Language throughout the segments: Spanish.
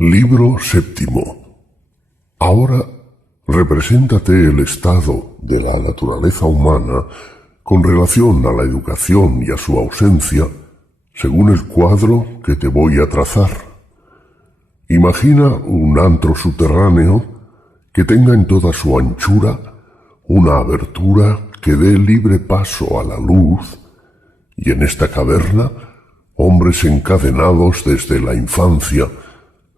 Libro séptimo. Ahora, represéntate el estado de la naturaleza humana con relación a la educación y a su ausencia, según el cuadro que te voy a trazar. Imagina un antro subterráneo que tenga en toda su anchura una abertura que dé libre paso a la luz, y en esta caverna hombres encadenados desde la infancia,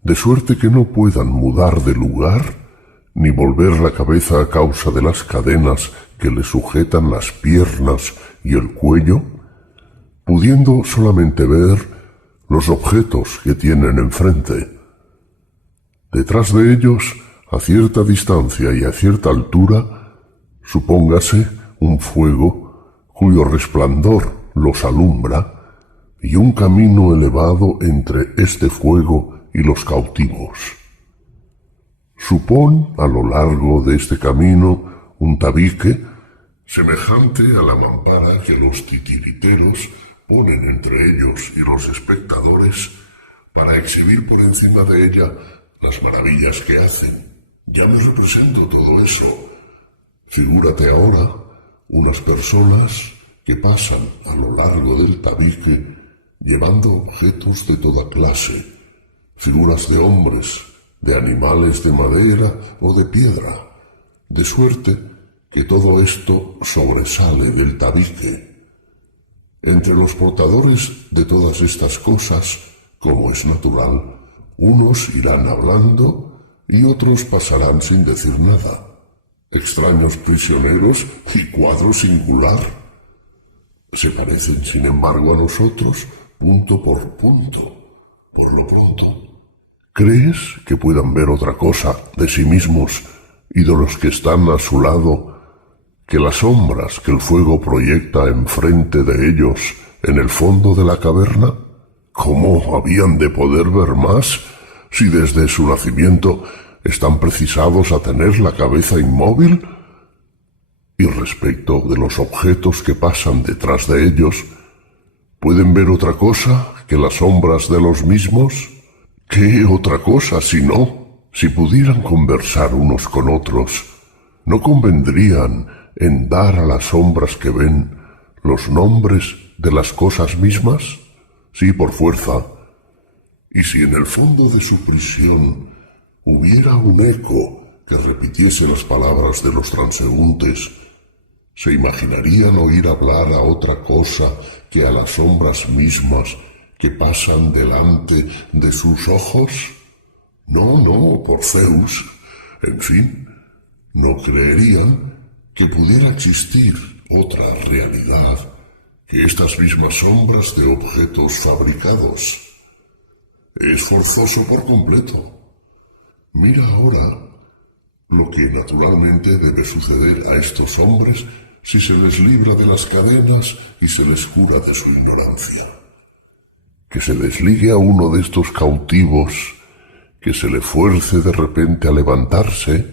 de suerte que no puedan mudar de lugar ni volver la cabeza a causa de las cadenas que le sujetan las piernas y el cuello, pudiendo solamente ver los objetos que tienen enfrente. Detrás de ellos, a cierta distancia y a cierta altura, supóngase un fuego cuyo resplandor los alumbra, y un camino elevado entre este fuego y los cautivos. Supón a lo largo de este camino un tabique semejante a la mampara que los titiriteros ponen entre ellos y los espectadores para exhibir por encima de ella las maravillas que hacen. Ya me represento todo eso. Figúrate ahora unas personas que pasan a lo largo del tabique llevando objetos de toda clase, figuras de hombres, de animales de madera o de piedra, de suerte que todo esto sobresale del tabique. Entre los portadores de todas estas cosas, como es natural, unos irán hablando y otros pasarán sin decir nada. Extraños prisioneros y cuadro singular. Se parecen, sin embargo, a nosotros, punto por punto, por lo pronto. ¿Crees que puedan ver otra cosa de sí mismos y de los que están a su lado que las sombras que el fuego proyecta enfrente de ellos en el fondo de la caverna? ¿Cómo habían de poder ver más si desde su nacimiento están precisados a tener la cabeza inmóvil? Y respecto de los objetos que pasan detrás de ellos, ¿pueden ver otra cosa que las sombras de los mismos? ¿Qué otra cosa si no? Si pudieran conversar unos con otros, ¿no convendrían en dar a las sombras que ven los nombres de las cosas mismas? Sí, por fuerza. Y si en el fondo de su prisión hubiera un eco que repitiese las palabras de los transeúntes, ¿se imaginarían oír hablar a otra cosa que a las sombras mismas que pasan delante de sus ojos? No, por Zeus. En fin, no creerían que pudiera existir otra realidad que estas mismas sombras de objetos fabricados. Es forzoso por completo. Mira ahora lo que naturalmente debe suceder a estos hombres si se les libra de las cadenas y se les cura de su ignorancia. Que se desligue a uno de estos cautivos, que se le fuerce de repente a levantarse,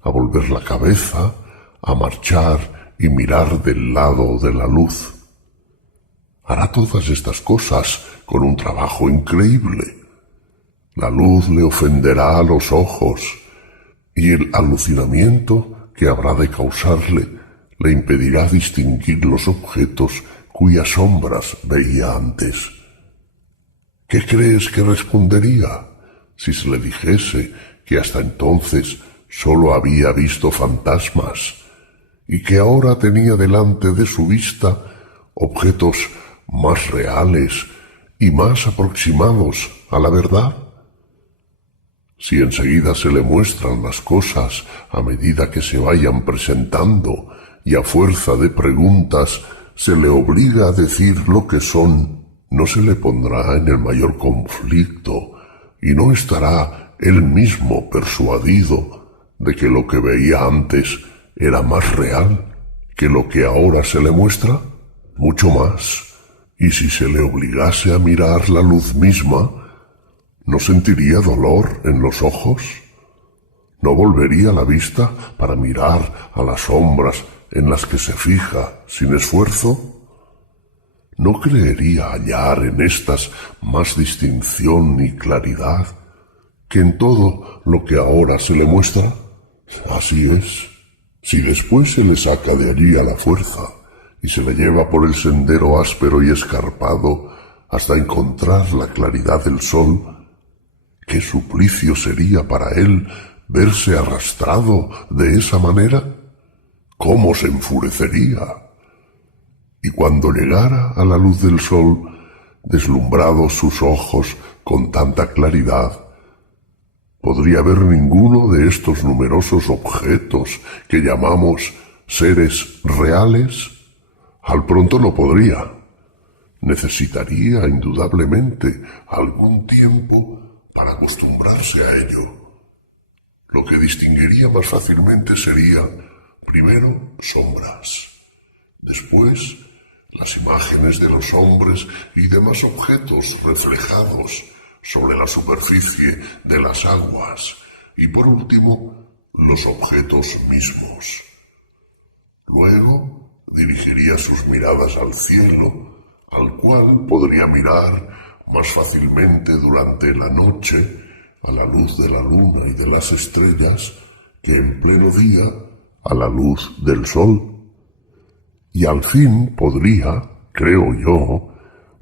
a volver la cabeza, a marchar y mirar del lado de la luz. Hará todas estas cosas con un trabajo increíble. La luz le ofenderá a los ojos, y el alucinamiento que habrá de causarle le impedirá distinguir los objetos cuyas sombras veía antes. ¿Qué crees que respondería si se le dijese que hasta entonces sólo había visto fantasmas y que ahora tenía delante de su vista objetos más reales y más aproximados a la verdad? Si enseguida se le muestran las cosas a medida que se vayan presentando y a fuerza de preguntas se le obliga a decir lo que son, no se le pondrá en el mayor conflicto y no estará él mismo persuadido de que lo que veía antes era más real que lo que ahora se le muestra, mucho más. Y si se le obligase a mirar la luz misma, ¿no sentiría dolor en los ojos? ¿No volvería la vista para mirar a las sombras en las que se fija sin esfuerzo? ¿No creería hallar en estas más distinción y claridad que en todo lo que ahora se le muestra, así es. Si después se le saca de allí a la fuerza y se le lleva por el sendero áspero y escarpado hasta encontrar la claridad del sol, ¿qué suplicio sería para él verse arrastrado de esa manera? ¿Cómo se enfurecería? Y cuando llegara a la luz del sol, deslumbrados sus ojos con tanta claridad, ¿podría ver ninguno de estos numerosos objetos que llamamos seres reales? Al pronto no podría. Necesitaría indudablemente algún tiempo para acostumbrarse a ello. Lo que distinguiría más fácilmente sería, primero, sombras, después, las imágenes de los hombres y demás objetos reflejados sobre la superficie de las aguas, y por último, los objetos mismos. Luego, dirigiría sus miradas al cielo, al cual podría mirar más fácilmente durante la noche a la luz de la luna y de las estrellas que en pleno día a la luz del sol. Y al fin podría, creo yo,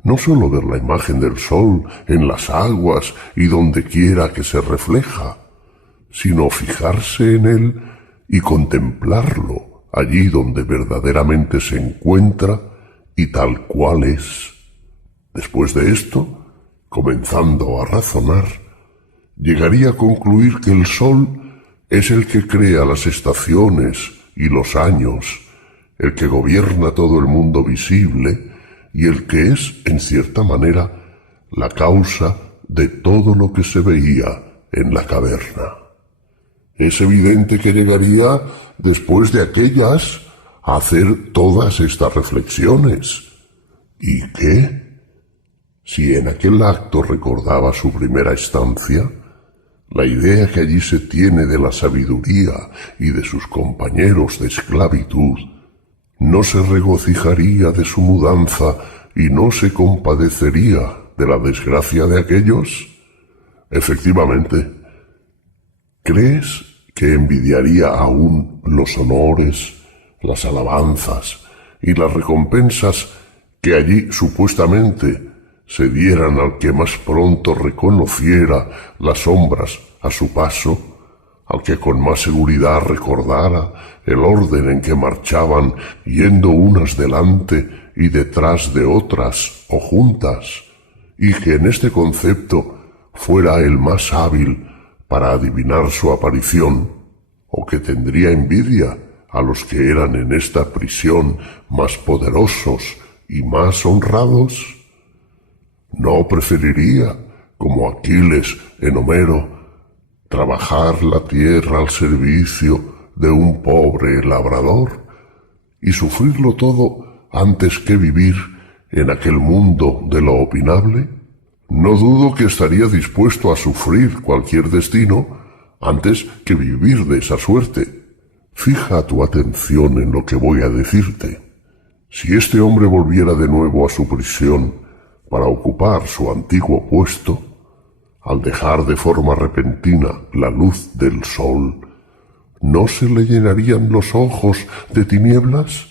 no sólo ver la imagen del sol en las aguas y donde quiera que se refleja, sino fijarse en él y contemplarlo allí donde verdaderamente se encuentra y tal cual es. Después de esto, comenzando a razonar, llegaría a concluir que el sol es el que crea las estaciones y los años, el que gobierna todo el mundo visible y el que es, en cierta manera, la causa de todo lo que se veía en la caverna. Es evidente que llegaría, después de aquellas, a hacer todas estas reflexiones. ¿Y qué? Si en aquel acto recordaba su primera estancia, la idea que allí se tiene de la sabiduría y de sus compañeros de esclavitud, ¿no se regocijaría de su mudanza y no se compadecería de la desgracia de aquellos? Efectivamente. ¿Crees que envidiaría aún los honores, las alabanzas y las recompensas que allí supuestamente se dieran al que más pronto reconociera las sombras a su paso, al que con más seguridad recordara el orden en que marchaban yendo unas delante y detrás de otras o juntas, y que en este concepto fuera el más hábil para adivinar su aparición, o que tendría envidia a los que eran en esta prisión más poderosos y más honrados? ¿No preferiría, como Aquiles en Homero, trabajar la tierra al servicio de un pobre labrador y sufrirlo todo antes que vivir en aquel mundo de lo opinable? No dudo que estaría dispuesto a sufrir cualquier destino antes que vivir de esa suerte. Fija tu atención en lo que voy a decirte. Si este hombre volviera de nuevo a su prisión para ocupar su antiguo puesto, al dejar de forma repentina la luz del sol, ¿no se le llenarían los ojos de tinieblas?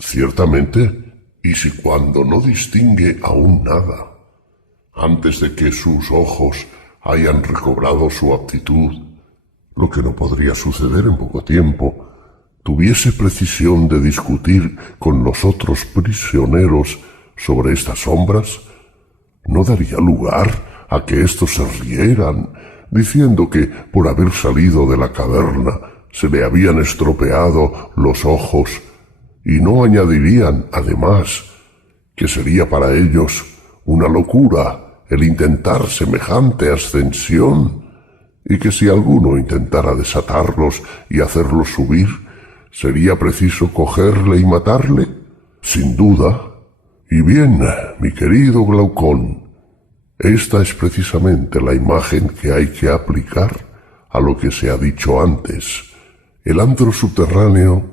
Ciertamente, y si cuando no distingue aún nada, antes de que sus ojos hayan recobrado su aptitud, lo que no podría suceder en poco tiempo, tuviese precisión de discutir con los otros prisioneros sobre estas sombras, ¿no daría lugar a que éstos se rieran, diciendo que por haber salido de la caverna se le habían estropeado los ojos, y no añadirían, además, que sería para ellos una locura el intentar semejante ascensión, y que si alguno intentara desatarlos y hacerlos subir, sería preciso cogerle y matarle? Sin duda. Y bien, mi querido Glaucón, esta es precisamente la imagen que hay que aplicar a lo que se ha dicho antes. El antro subterráneo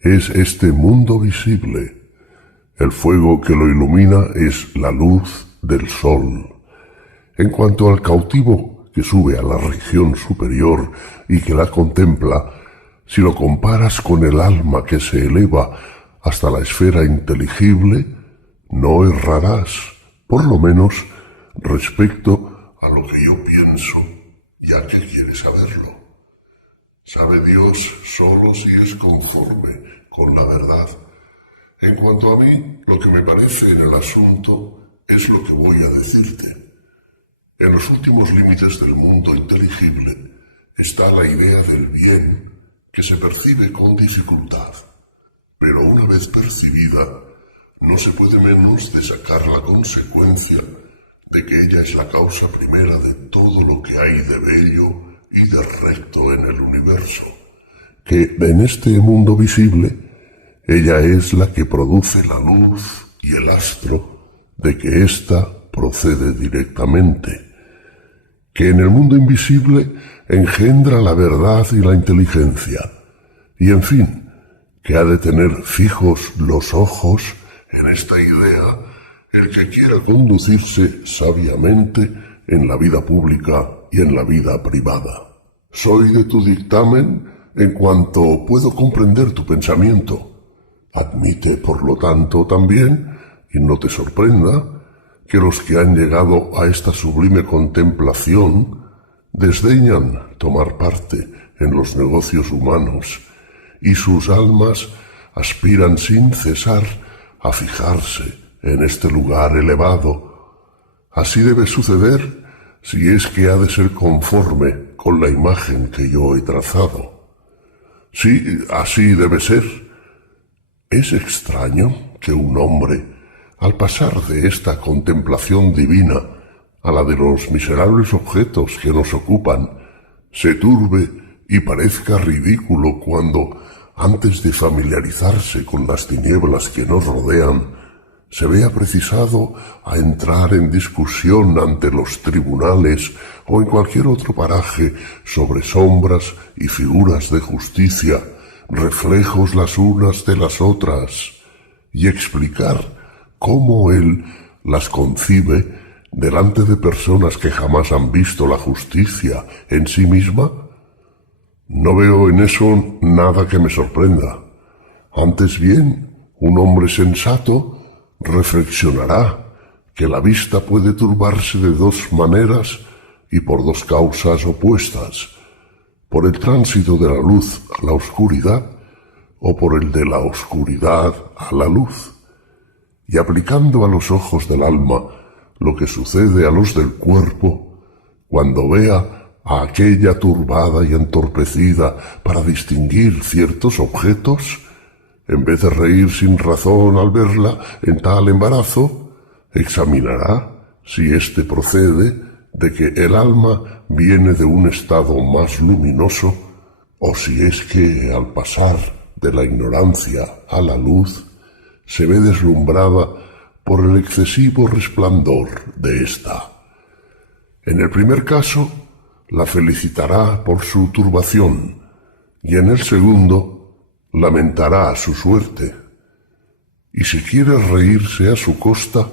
es este mundo visible. El fuego que lo ilumina es la luz del sol. En cuanto al cautivo que sube a la región superior y que la contempla, si lo comparas con el alma que se eleva hasta la esfera inteligible, no errarás, por lo menos respecto a lo que yo pienso, ya que quieres saberlo. Sabe Dios solo si es conforme con la verdad. En cuanto a mí, lo que me parece en el asunto es lo que voy a decirte. En los últimos límites del mundo inteligible está la idea del bien, que se percibe con dificultad, pero una vez percibida, no se puede menos de sacar la consecuencia de que ella es la causa primera de todo lo que hay de bello y de recto en el universo, que en este mundo visible, ella es la que produce la luz y el astro de que ésta procede directamente, que en el mundo invisible engendra la verdad y la inteligencia, y en fin, que ha de tener fijos los ojos en esta idea el que quiera conducirse sabiamente en la vida pública y en la vida privada. Soy de tu dictamen en cuanto puedo comprender tu pensamiento. Admite, por lo tanto, también, y no te sorprenda, que los que han llegado a esta sublime contemplación desdeñan tomar parte en los negocios humanos y sus almas aspiran sin cesar a fijarse en este lugar elevado. Así debe suceder si es que ha de ser conforme con la imagen que yo he trazado. Sí, así debe ser. Es extraño que un hombre, al pasar de esta contemplación divina a la de los miserables objetos que nos ocupan, se turbe y parezca ridículo cuando, antes de familiarizarse con las tinieblas que nos rodean, se vea precisado a entrar en discusión ante los tribunales o en cualquier otro paraje sobre sombras y figuras de justicia, reflejos las unas de las otras, y explicar cómo él las concibe delante de personas que jamás han visto la justicia en sí misma? No veo en eso nada que me sorprenda. Antes bien, un hombre sensato reflexionará que la vista puede turbarse de dos maneras y por dos causas opuestas, por el tránsito de la luz a la oscuridad o por el de la oscuridad a la luz, y aplicando a los ojos del alma lo que sucede a los del cuerpo, cuando vea a aquella turbada y entorpecida para distinguir ciertos objetos, en vez de reír sin razón al verla en tal embarazo, examinará si éste procede de que el alma viene de un estado más luminoso, o si es que al pasar de la ignorancia a la luz, se ve deslumbrada por el excesivo resplandor de ésta. En el primer caso, la felicitará por su turbación, y en el segundo, lamentará su suerte. Y si quiere reírse a su costa,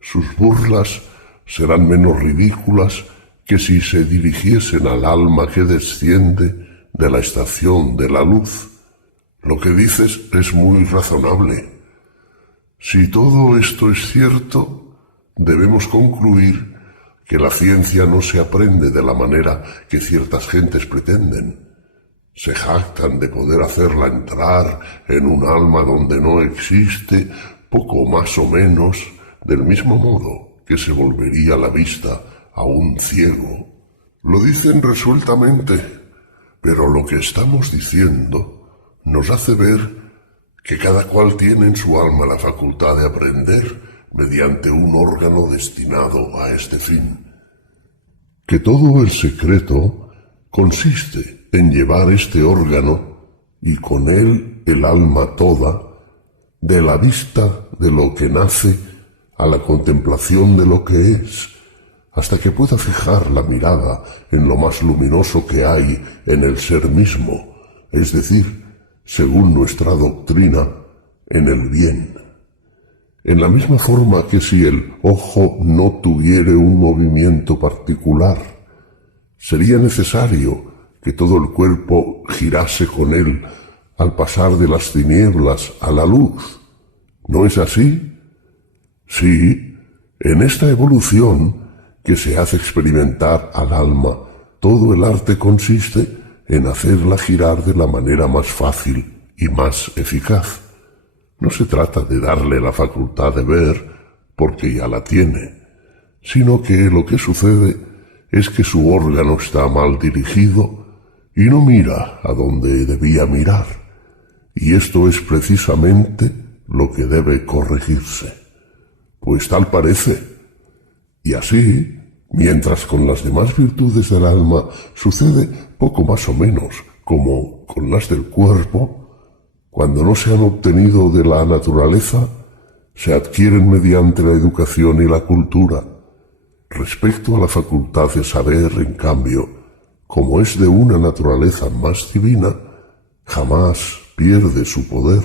sus burlas serán menos ridículas que si se dirigiesen al alma que desciende de la estación de la luz. Lo que dices es muy razonable. Si todo esto es cierto, debemos concluir que la ciencia no se aprende de la manera que ciertas gentes pretenden. Se jactan de poder hacerla entrar en un alma donde no existe, poco más o menos, del mismo modo que se volvería la vista a un ciego. Lo dicen resueltamente, pero lo que estamos diciendo nos hace ver que cada cual tiene en su alma la facultad de aprender mediante un órgano destinado a este fin. Que todo el secreto consiste en llevar este órgano, y con él el alma toda, de la vista de lo que nace a la contemplación de lo que es, hasta que pueda fijar la mirada en lo más luminoso que hay en el ser mismo, es decir, según nuestra doctrina, en el bien. En la misma forma que si el ojo no tuviere un movimiento particular, Sería necesario que todo el cuerpo girase con él al pasar de las tinieblas a la luz. ¿No es así? Sí, en esta evolución que se hace experimentar al alma, todo el arte consiste en hacerla girar de la manera más fácil y más eficaz. No se trata de darle la facultad de ver, porque ya la tiene, sino que lo que sucede es que su órgano está mal dirigido y no mira a donde debía mirar, y esto es precisamente lo que debe corregirse. Pues tal parece. Y así, mientras con las demás virtudes del alma sucede poco más o menos como con las del cuerpo, cuando no se han obtenido de la naturaleza, se adquieren mediante la educación y la cultura. Respecto a la facultad de saber, en cambio, como es de una naturaleza más divina, jamás pierde su poder.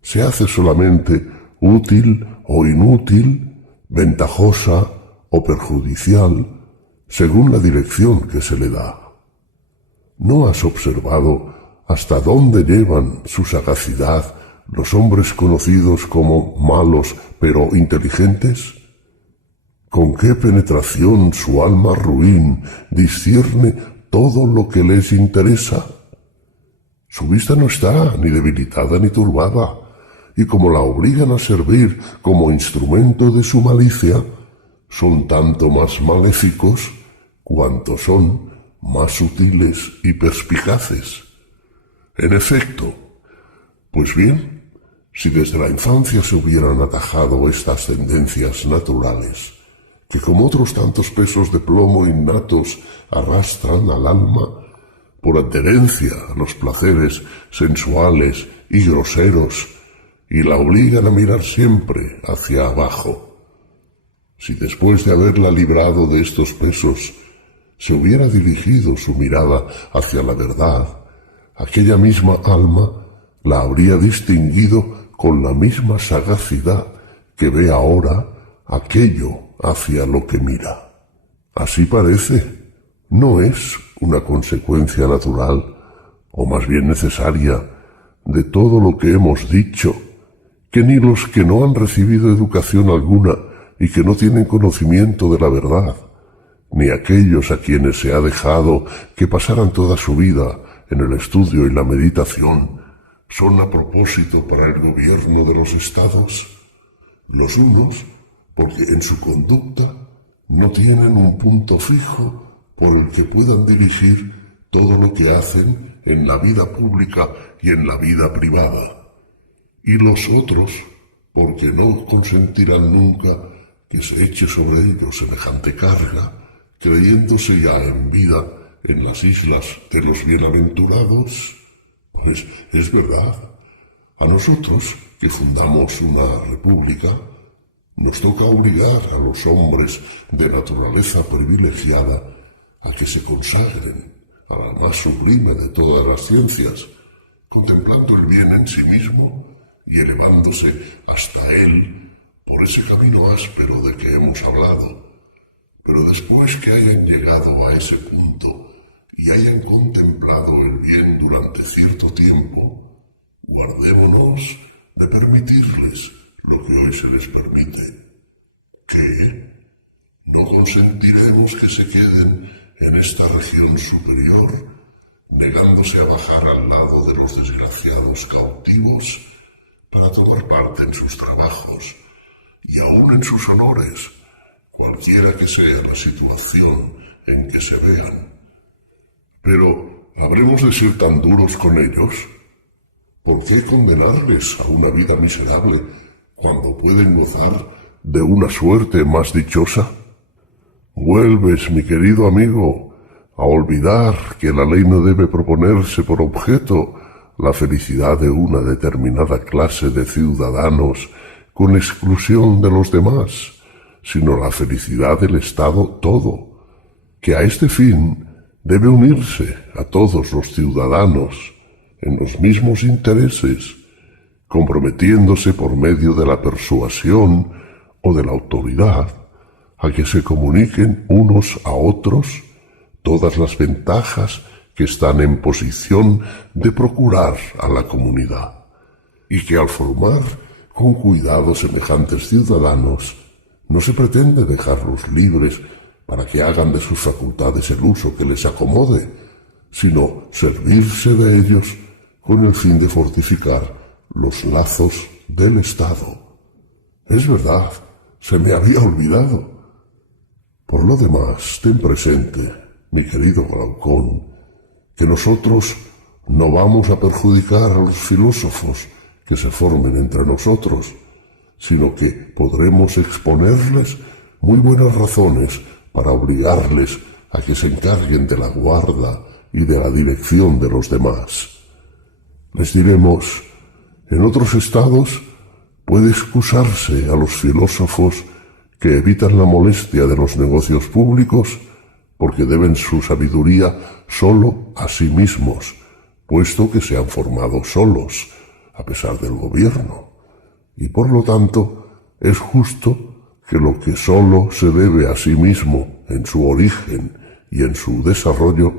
Se hace solamente útil o inútil, ventajosa o perjudicial, según la dirección que se le da. ¿No has observado hasta dónde llevan su sagacidad los hombres conocidos como malos pero inteligentes? ¿Con qué penetración su alma ruin discierne todo lo que les interesa? Su vista no está ni debilitada ni turbada, y como la obligan a servir como instrumento de su malicia, son tanto más maléficos cuanto son más sutiles y perspicaces. En efecto, pues bien, si desde la infancia se hubieran atajado estas tendencias naturales, que como otros tantos pesos de plomo innatos arrastran al alma, por adherencia a los placeres sensuales y groseros, y la obligan a mirar siempre hacia abajo. Si después de haberla librado de estos pesos, se hubiera dirigido su mirada hacia la verdad, aquella misma alma la habría distinguido con la misma sagacidad que ve ahora aquello hacia lo que mira. Así parece. ¿No es una consecuencia natural, o más bien necesaria, de todo lo que hemos dicho, que ni los que no han recibido educación alguna y que no tienen conocimiento de la verdad, ni aquellos a quienes se ha dejado que pasaran toda su vida en el estudio y la meditación, son a propósito para el gobierno de los estados? Los unos, porque en su conducta no tienen un punto fijo por el que puedan dirigir todo lo que hacen en la vida pública y en la vida privada. Y los otros, porque no consentirán nunca que se eche sobre ellos semejante carga, creyéndose ya en vida en las islas de los bienaventurados. Pues es verdad, a nosotros que fundamos una república, nos toca obligar a los hombres de naturaleza privilegiada a que se consagren a la más sublime de todas las ciencias, contemplando el bien en sí mismo y elevándose hasta él por ese camino áspero de que hemos hablado. Pero después que hayan llegado a ese punto y hayan contemplado el bien durante cierto tiempo, guardémonos de permitirles lo que hoy se les permite. ¿Qué? ¿No consentiremos que se queden en esta región superior, negándose a bajar al lado de los desgraciados cautivos para tomar parte en sus trabajos y aún en sus honores, cualquiera que sea la situación en que se vean? Pero, ¿habremos de ser tan duros con ellos? ¿Por qué condenarles a una vida miserable cuando pueden gozar de una suerte más dichosa? Vuelves, mi querido amigo, a olvidar que la ley no debe proponerse por objeto la felicidad de una determinada clase de ciudadanos con exclusión de los demás, sino la felicidad del Estado todo, que a este fin debe unirse a todos los ciudadanos en los mismos intereses, comprometiéndose por medio de la persuasión o de la autoridad a que se comuniquen unos a otros todas las ventajas que están en posición de procurar a la comunidad, y que al formar con cuidado semejantes ciudadanos, no se pretende dejarlos libres para que hagan de sus facultades el uso que les acomode, sino servirse de ellos con el fin de fortificar los lazos del Estado. Es verdad, se me había olvidado. Por lo demás, ten presente, mi querido Glaucón, que nosotros no vamos a perjudicar a los filósofos que se formen entre nosotros, sino que podremos exponerles muy buenas razones para obligarles a que se encarguen de la guarda y de la dirección de los demás. Les diremos, en otros estados puede excusarse a los filósofos que evitan la molestia de los negocios públicos porque deben su sabiduría solo a sí mismos, puesto que se han formado solos, a pesar del gobierno, y por lo tanto es justo que lo que solo se debe a sí mismo en su origen y en su desarrollo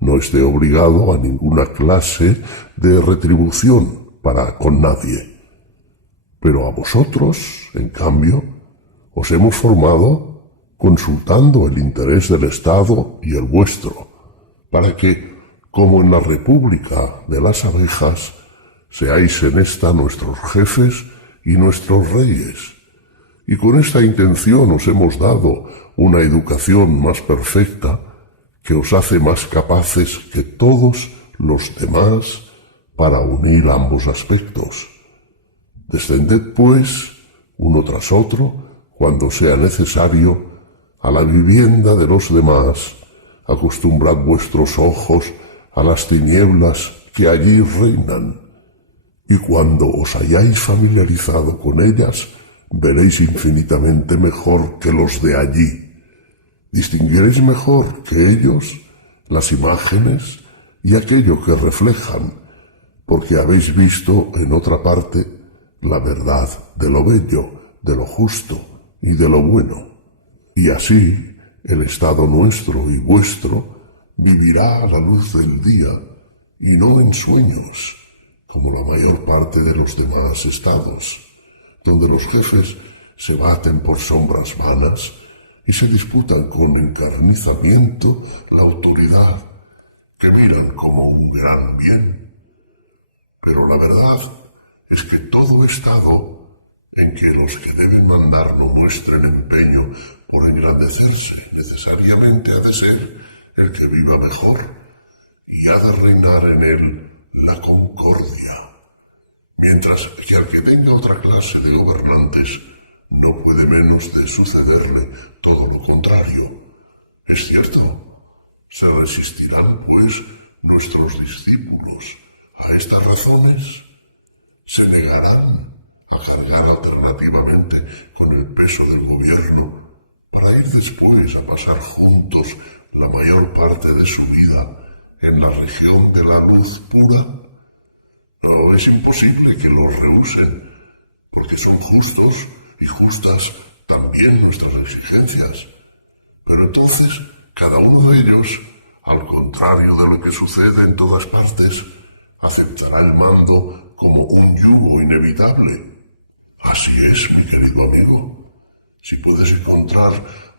no esté obligado a ninguna clase de retribución para con nadie. Pero a vosotros, en cambio, os hemos formado consultando el interés del Estado y el vuestro, para que, como en la República de las Abejas, seáis en esta nuestros jefes y nuestros reyes. Y con esta intención os hemos dado una educación más perfecta que os hace más capaces que todos los demás para unir ambos aspectos. Descended, pues, uno tras otro, cuando sea necesario, a la vivienda de los demás, acostumbrad vuestros ojos a las tinieblas que allí reinan, y cuando os hayáis familiarizado con ellas, veréis infinitamente mejor que los de allí. Distinguiréis mejor que ellos las imágenes y aquello que reflejan, porque habéis visto en otra parte la verdad de lo bello, de lo justo y de lo bueno. Y así el Estado nuestro y vuestro vivirá a la luz del día y no en sueños, como la mayor parte de los demás estados, donde los jefes se baten por sombras vanas y se disputan con encarnizamiento la autoridad, que miran como un gran bien. Pero la verdad es que todo estado en que los que deben mandar no muestren empeño por engrandecerse, necesariamente ha de ser el que viva mejor, y ha de reinar en él la concordia, mientras que al que tenga otra clase de gobernantes no puede menos de sucederle todo lo contrario. Es cierto, ¿se resistirán, pues, nuestros discípulos a estas razones? ¿Se negarán a cargar alternativamente con el peso del gobierno para ir después a pasar juntos la mayor parte de su vida en la región de la luz pura? No, es imposible que los rehúsen, porque son justos y justas también nuestras exigencias. Pero entonces, cada uno de ellos, al contrario de lo que sucede en todas partes, aceptará el mando como un yugo inevitable. Así es, mi querido amigo. Si puedes encontrar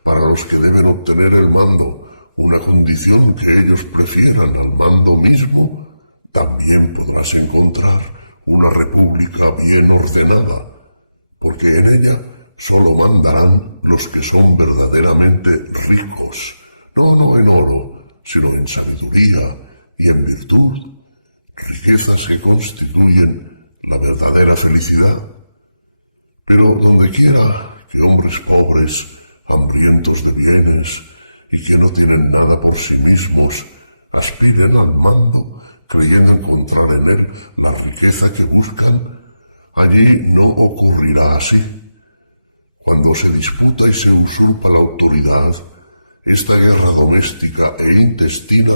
para los que deben obtener el mando una condición que ellos prefieran al mando mismo, también podrás encontrar una república bien ordenada, porque en ella solo mandarán los que son verdaderamente ricos, no en oro, sino en sabiduría y en virtud, riquezas que constituyen la verdadera felicidad. Pero donde quiera que hombres pobres, hambrientos de bienes y que no tienen nada por sí mismos, aspiren al mando, creyendo encontrar en él la riqueza que buscan, allí no ocurrirá así. Cuando se disputa y se usurpa la autoridad, esta guerra doméstica e intestina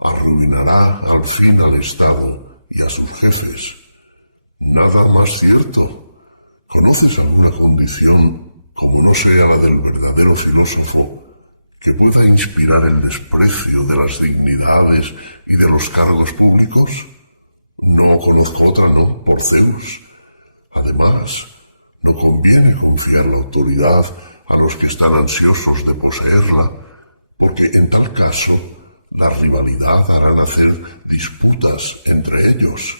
arruinará al fin al Estado y a sus jefes. Nada más cierto. ¿Conoces alguna condición, como no sea la del verdadero filósofo, que pueda inspirar el desprecio de las dignidades y de los cargos públicos? No conozco otra, no, por Zeus. Además, no conviene confiar la autoridad a los que están ansiosos de poseerla, porque en tal caso la rivalidad hará nacer disputas entre ellos.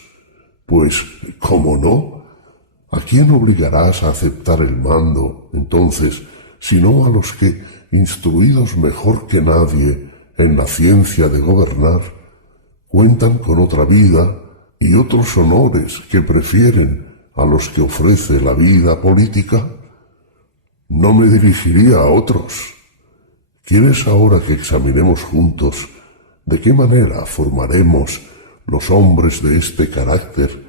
Pues, ¿cómo no? ¿A quién obligarás a aceptar el mando, entonces, sino a los que, instruidos mejor que nadie en la ciencia de gobernar, cuentan con otra vida y otros honores que prefieren a los que ofrece la vida política? No me dirigiría a otros. ¿Quieres ahora que examinemos juntos de qué manera formaremos los hombres de este carácter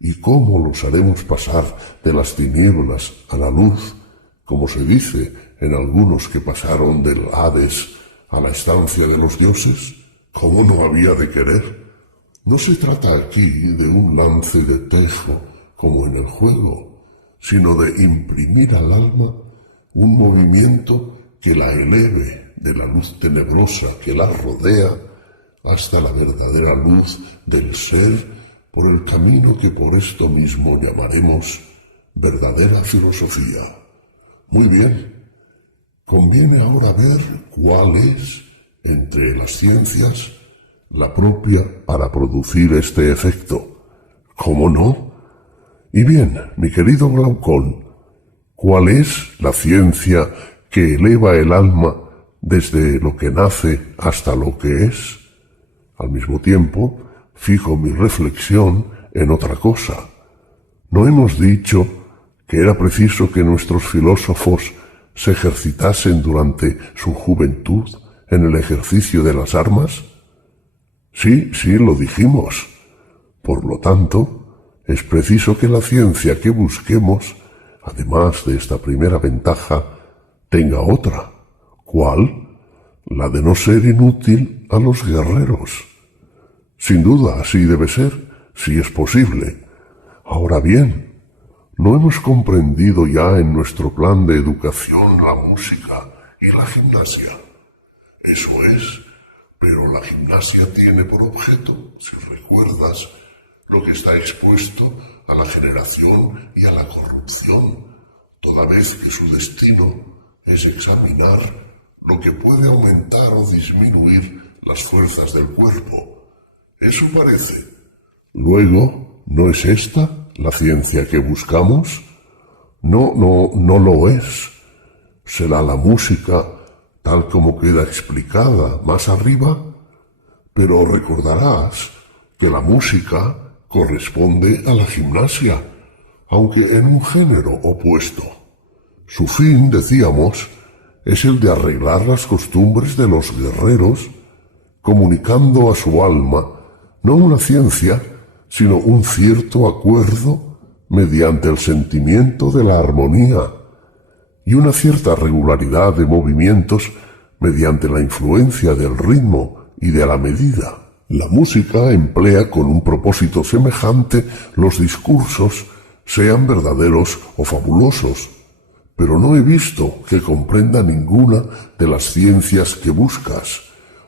y cómo los haremos pasar de las tinieblas a la luz, como se dice en algunos que pasaron del Hades a la estancia de los dioses? ¿Cómo no había de querer? No se trata aquí de un lance de tejo como en el juego, sino de imprimir al alma un movimiento que la eleve de la luz tenebrosa que la rodea hasta la verdadera luz del ser, por el camino que por esto mismo llamaremos verdadera filosofía. Muy bien, conviene ahora ver cuál es, entre las ciencias, la propia para producir este efecto. ¿Cómo no? Y bien, mi querido Glaucón, ¿cuál es la ciencia que eleva el alma desde lo que nace hasta lo que es? Al mismo tiempo, fijo mi reflexión en otra cosa. ¿No hemos dicho que era preciso que nuestros filósofos se ejercitasen durante su juventud en el ejercicio de las armas? Sí, lo dijimos. Por lo tanto, es preciso que la ciencia que busquemos, además de esta primera ventaja, tenga otra. ¿Cuál? La de no ser inútil a los guerreros. Sin duda, así debe ser, si es posible. Ahora bien, ¿no hemos comprendido ya en nuestro plan de educación la música y la gimnasia? Eso es, pero la gimnasia tiene por objeto, si recuerdas, lo que está expuesto a la generación y a la corrupción, toda vez que su destino es examinar lo que puede aumentar o disminuir las fuerzas del cuerpo. Eso parece. Luego, ¿no es esta la ciencia que buscamos? No lo es. ¿Será la música tal como queda explicada más arriba? Pero recordarás que la música corresponde a la gimnasia, aunque en un género opuesto. Su fin, decíamos, es el de arreglar las costumbres de los guerreros, comunicando a su alma no una ciencia, sino un cierto acuerdo mediante el sentimiento de la armonía y una cierta regularidad de movimientos mediante la influencia del ritmo y de la medida. La música emplea con un propósito semejante los discursos, sean verdaderos o fabulosos, pero no he visto que comprenda ninguna de las ciencias que buscas,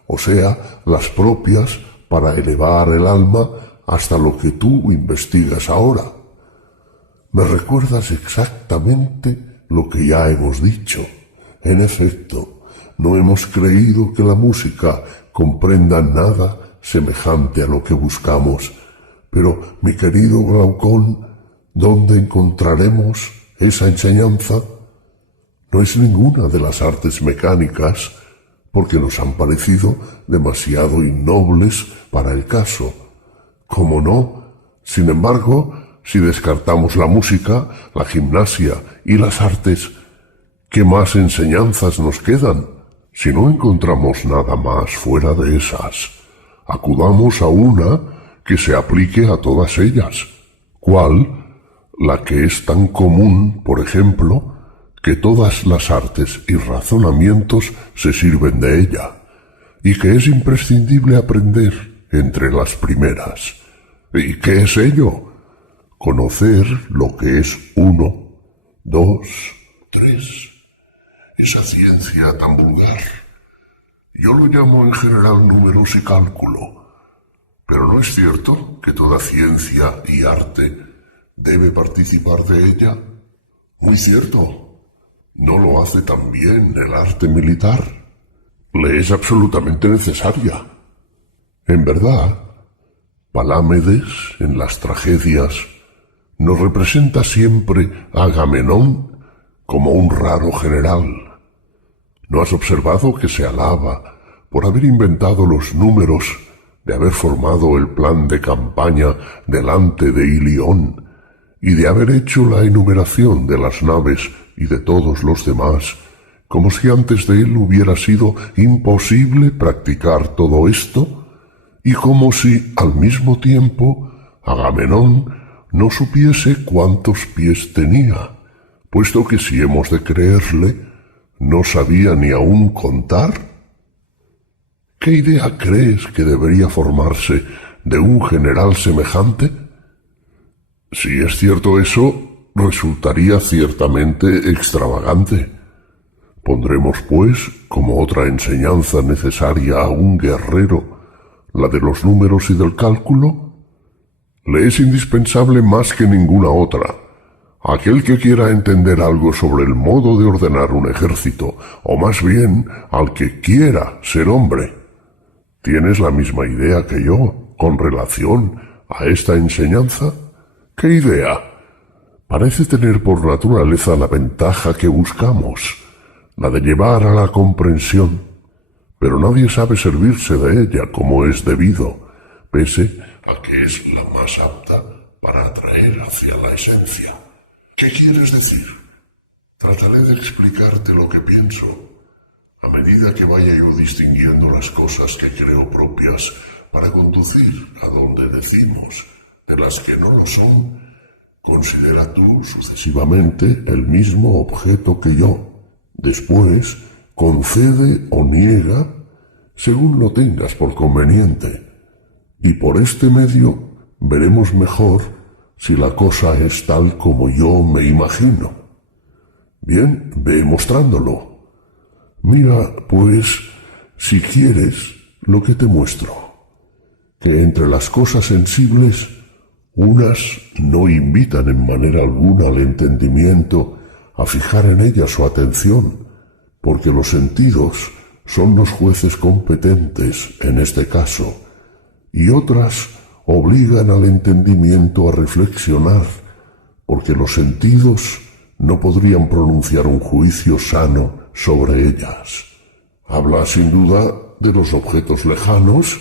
o sea, las propias para elevar el alma hasta lo que tú investigas ahora. Me recuerdas exactamente lo que ya hemos dicho. En efecto, no hemos creído que la música comprenda nada semejante a lo que buscamos. Pero, mi querido Glaucón, ¿dónde encontraremos esa enseñanza? No es ninguna de las artes mecánicas, porque nos han parecido demasiado innobles para el caso. ¿Cómo no? Sin embargo, si descartamos la música, la gimnasia y las artes, ¿qué más enseñanzas nos quedan? Si no encontramos nada más fuera de esas, acudamos a una que se aplique a todas ellas. ¿Cuál? La que es tan común, por ejemplo, que todas las artes y razonamientos se sirven de ella, y que es imprescindible aprender entre las primeras. ¿Y qué es ello? Conocer lo que es 1, 2, 3. Esa ciencia tan vulgar, Yo lo llamo en general números y cálculo, pero ¿no es cierto que toda ciencia y arte debe participar de ella? Muy cierto. ¿No lo hace también el arte militar? Le es absolutamente necesaria. En verdad, Palámedes, en las tragedias, nos representa siempre a Agamenón como un raro general. ¿No has observado que se alaba por haber inventado los números, de haber formado el plan de campaña delante de Ilión y de haber hecho la enumeración de las naves y de todos los demás, como si antes de él hubiera sido imposible practicar todo esto, y como si, al mismo tiempo, Agamenón no supiese cuántos pies tenía, puesto que si hemos de creerle, no sabía ni aún contar? ¿Qué idea crees que debería formarse de un general semejante? Si es cierto eso, resultaría ciertamente extravagante. Pondremos, pues, como otra enseñanza necesaria a un guerrero, la de los números y del cálculo. Le es indispensable más que ninguna otra. Aquel que quiera entender algo sobre el modo de ordenar un ejército, o más bien al que quiera ser hombre. ¿Tienes la misma idea que yo con relación a esta enseñanza? ¿Qué idea? Parece tener por naturaleza la ventaja que buscamos, la de llevar a la comprensión, pero nadie sabe servirse de ella como es debido, pese a que es la más apta para atraer hacia la esencia. ¿Qué quieres decir? Trataré de explicarte lo que pienso, a medida que vaya yo distinguiendo las cosas que creo propias para conducir a donde decimos, de las que no lo son. Considera tú sucesivamente el mismo objeto que yo. Después, concede o niega según lo tengas por conveniente, y por este medio veremos mejor si la cosa es tal como yo me imagino. Bien, ve mostrándolo. Mira, pues, si quieres, lo que te muestro, que entre las cosas sensibles, unas no invitan en manera alguna al entendimiento a fijar en ellas su atención, porque los sentidos son los jueces competentes en este caso, y otras obligan al entendimiento a reflexionar, porque los sentidos no podrían pronunciar un juicio sano sobre ellas. Habla sin duda de los objetos lejanos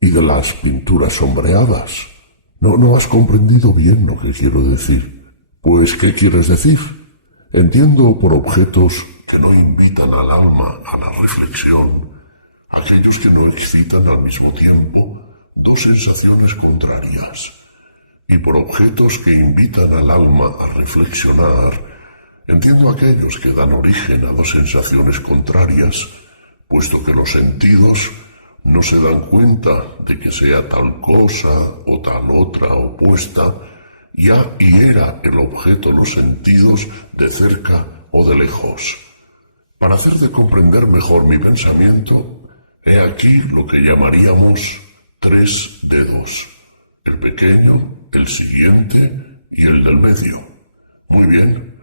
y de las pinturas sombreadas. No has comprendido bien lo que quiero decir. Pues, ¿qué quieres decir? Entiendo por objetos que no invitan al alma a la reflexión, aquellos que no excitan al mismo tiempo dos sensaciones contrarias, y por objetos que invitan al alma a reflexionar, entiendo aquellos que dan origen a dos sensaciones contrarias, puesto que los sentidos no se dan cuenta de que sea tal cosa o tal otra opuesta, ya hiera el objeto los sentidos de cerca o de lejos. Para hacerte comprender mejor mi pensamiento, he aquí lo que llamaríamos 3 dedos, el pequeño, el siguiente y el del medio. Muy bien.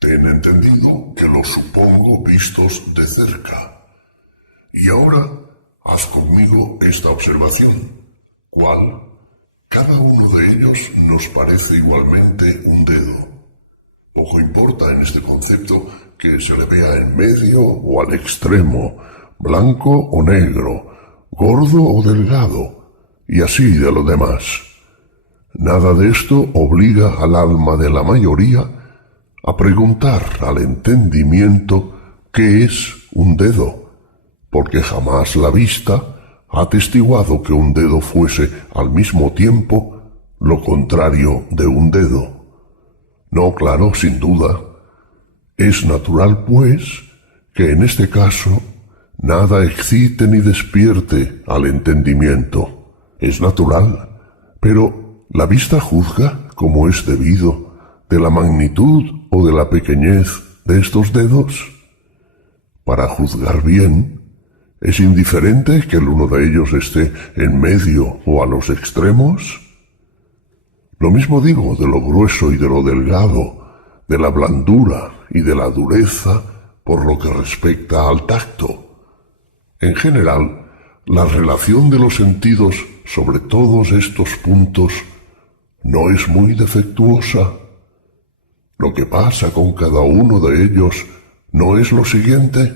Ten entendido que los supongo vistos de cerca. Y ahora haz conmigo esta observación. ¿Cuál? Cada uno de ellos nos parece igualmente un dedo. Poco importa en este concepto que se le vea en medio o al extremo, blanco o negro, gordo o delgado, y así de lo demás. Nada de esto obliga al alma de la mayoría a preguntar al entendimiento qué es un dedo, porque jamás la vista ha atestiguado que un dedo fuese al mismo tiempo lo contrario de un dedo. No, claro, sin duda. Es natural, pues, que en este caso nada excite ni despierte al entendimiento. Es natural, pero la vista juzga, como es debido, de la magnitud o de la pequeñez de estos dedos. Para juzgar bien, ¿Es indiferente que el uno de ellos esté en medio o a los extremos? Lo mismo digo de lo grueso y de lo delgado, de la blandura y de la dureza por lo que respecta al tacto. En general, la relación de los sentidos sobre todos estos puntos no es muy defectuosa. Lo que pasa con cada uno de ellos no es lo siguiente,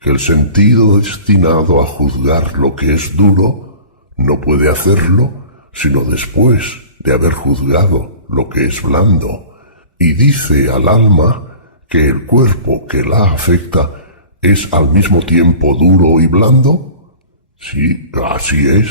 que el sentido destinado a juzgar lo que es duro no puede hacerlo sino después de haber juzgado lo que es blando, y dice al alma que el cuerpo que la afecta es al mismo tiempo duro y blando. Sí, así es.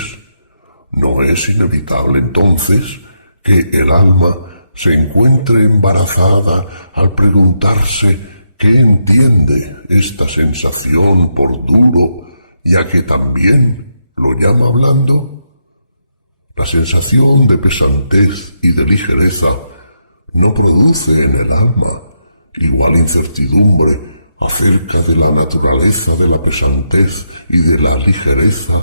¿No es inevitable entonces que el alma se encuentre embarazada al preguntarse qué entiende esta sensación por duro, ya que también lo llama blando? La sensación de pesantez y de ligereza no produce en el alma igual incertidumbre acerca de la naturaleza de la pesantez y de la ligereza,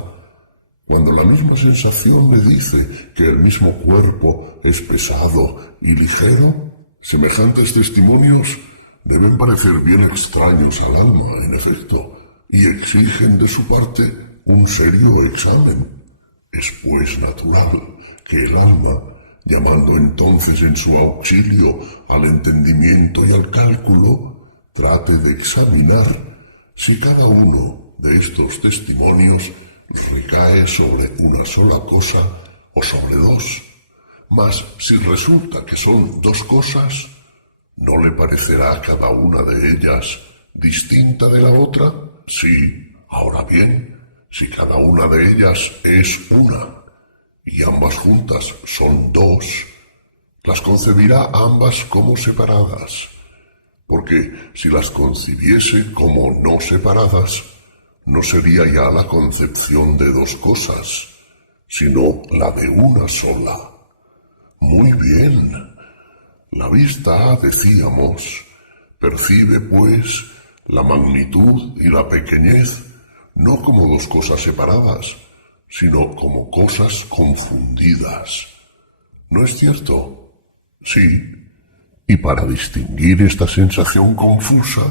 cuando la misma sensación le dice que el mismo cuerpo es pesado y ligero. Semejantes testimonios deben parecer bien extraños al alma, en efecto, y exigen de su parte un serio examen. Es pues natural que el alma, llamando entonces en su auxilio al entendimiento y al cálculo, trate de examinar si cada uno de estos testimonios recae sobre una sola cosa o sobre dos. Mas si resulta que son dos cosas, ¿no le parecerá cada una de ellas distinta de la otra? Sí, ahora bien, si cada una de ellas es una y ambas juntas son dos, las concebirá ambas como separadas, porque si las concibiese como no separadas, no sería ya la concepción de dos cosas, sino la de una sola. Muy bien. La vista, decíamos, percibe, pues, la magnitud y la pequeñez no como dos cosas separadas, sino como cosas confundidas. ¿No es cierto? Sí. Y para distinguir esta sensación confusa,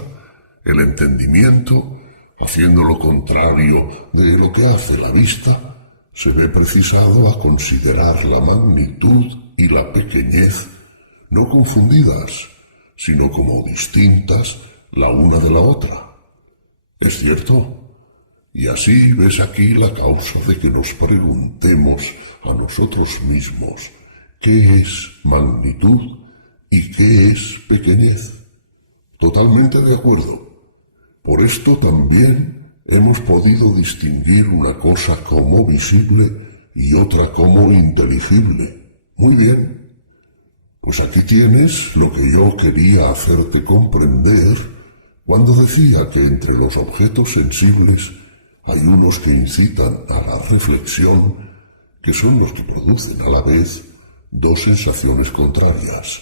el entendimiento, haciendo lo contrario de lo que hace la vista, se ve precisado a considerar la magnitud y la pequeñez no confundidas, sino como distintas la una de la otra. ¿Es cierto? Y así ves aquí la causa de que nos preguntemos a nosotros mismos qué es magnitud y qué es pequeñez. Totalmente de acuerdo. Por esto también hemos podido distinguir una cosa como visible y otra como inteligible. Muy bien. Pues aquí tienes lo que yo quería hacerte comprender cuando decía que entre los objetos sensibles hay unos que incitan a la reflexión, que son los que producen a la vez dos sensaciones contrarias,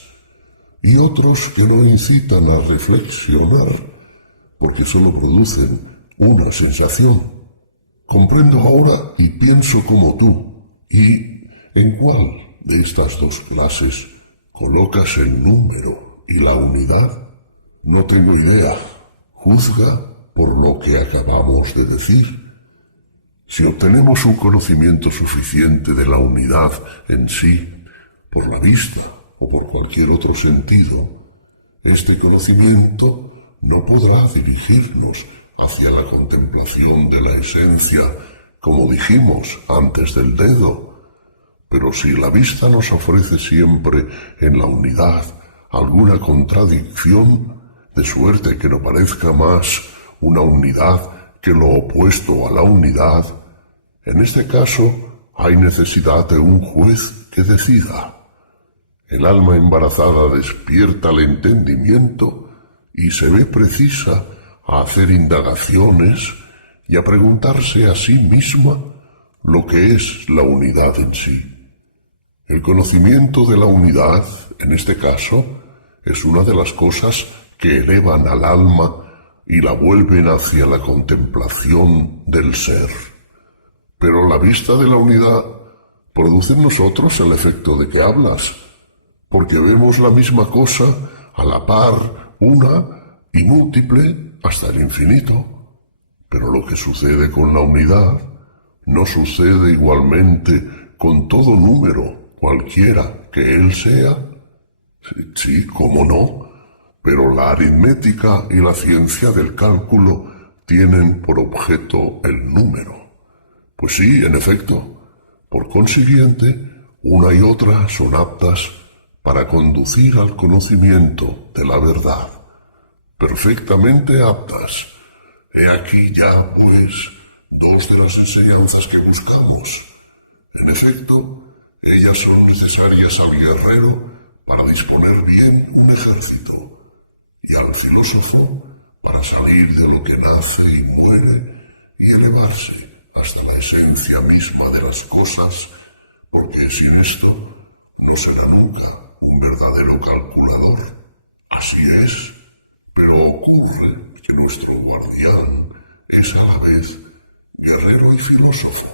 y otros que no incitan a reflexionar, porque solo producen una sensación. Comprendo ahora y pienso como tú, y ¿en cuál de estas dos clases colocas el número y la unidad? No tengo idea. Juzga por lo que acabamos de decir. Si obtenemos un conocimiento suficiente de la unidad en sí, por la vista o por cualquier otro sentido, este conocimiento no podrá dirigirnos hacia la contemplación de la esencia, como dijimos antes del dedo. Pero si la vista nos ofrece siempre en la unidad alguna contradicción, de suerte que no parezca más una unidad que lo opuesto a la unidad, en este caso hay necesidad de un juez que decida. El alma embarazada despierta el entendimiento y se ve precisa a hacer indagaciones y a preguntarse a sí misma lo que es la unidad en sí. El conocimiento de la unidad, en este caso, es una de las cosas que elevan al alma y la vuelven hacia la contemplación del ser. Pero la vista de la unidad produce en nosotros el efecto de que hablas, porque vemos la misma cosa a la par, una y múltiple hasta el infinito. Pero lo que sucede con la unidad no sucede igualmente con todo número, cualquiera que él sea. Sí, cómo no, pero la aritmética y la ciencia del cálculo tienen por objeto el número. Pues sí, en efecto. Por consiguiente, una y otra son aptas para conducir al conocimiento de la verdad. Perfectamente aptas. He aquí ya, pues, dos de las enseñanzas que buscamos. En efecto, ellas son necesarias al guerrero para disponer bien un ejército, y al filósofo para salir de lo que nace y muere y elevarse hasta la esencia misma de las cosas, porque sin esto no será nunca un verdadero calculador. Así es, pero ocurre que nuestro guardián es a la vez guerrero y filósofo.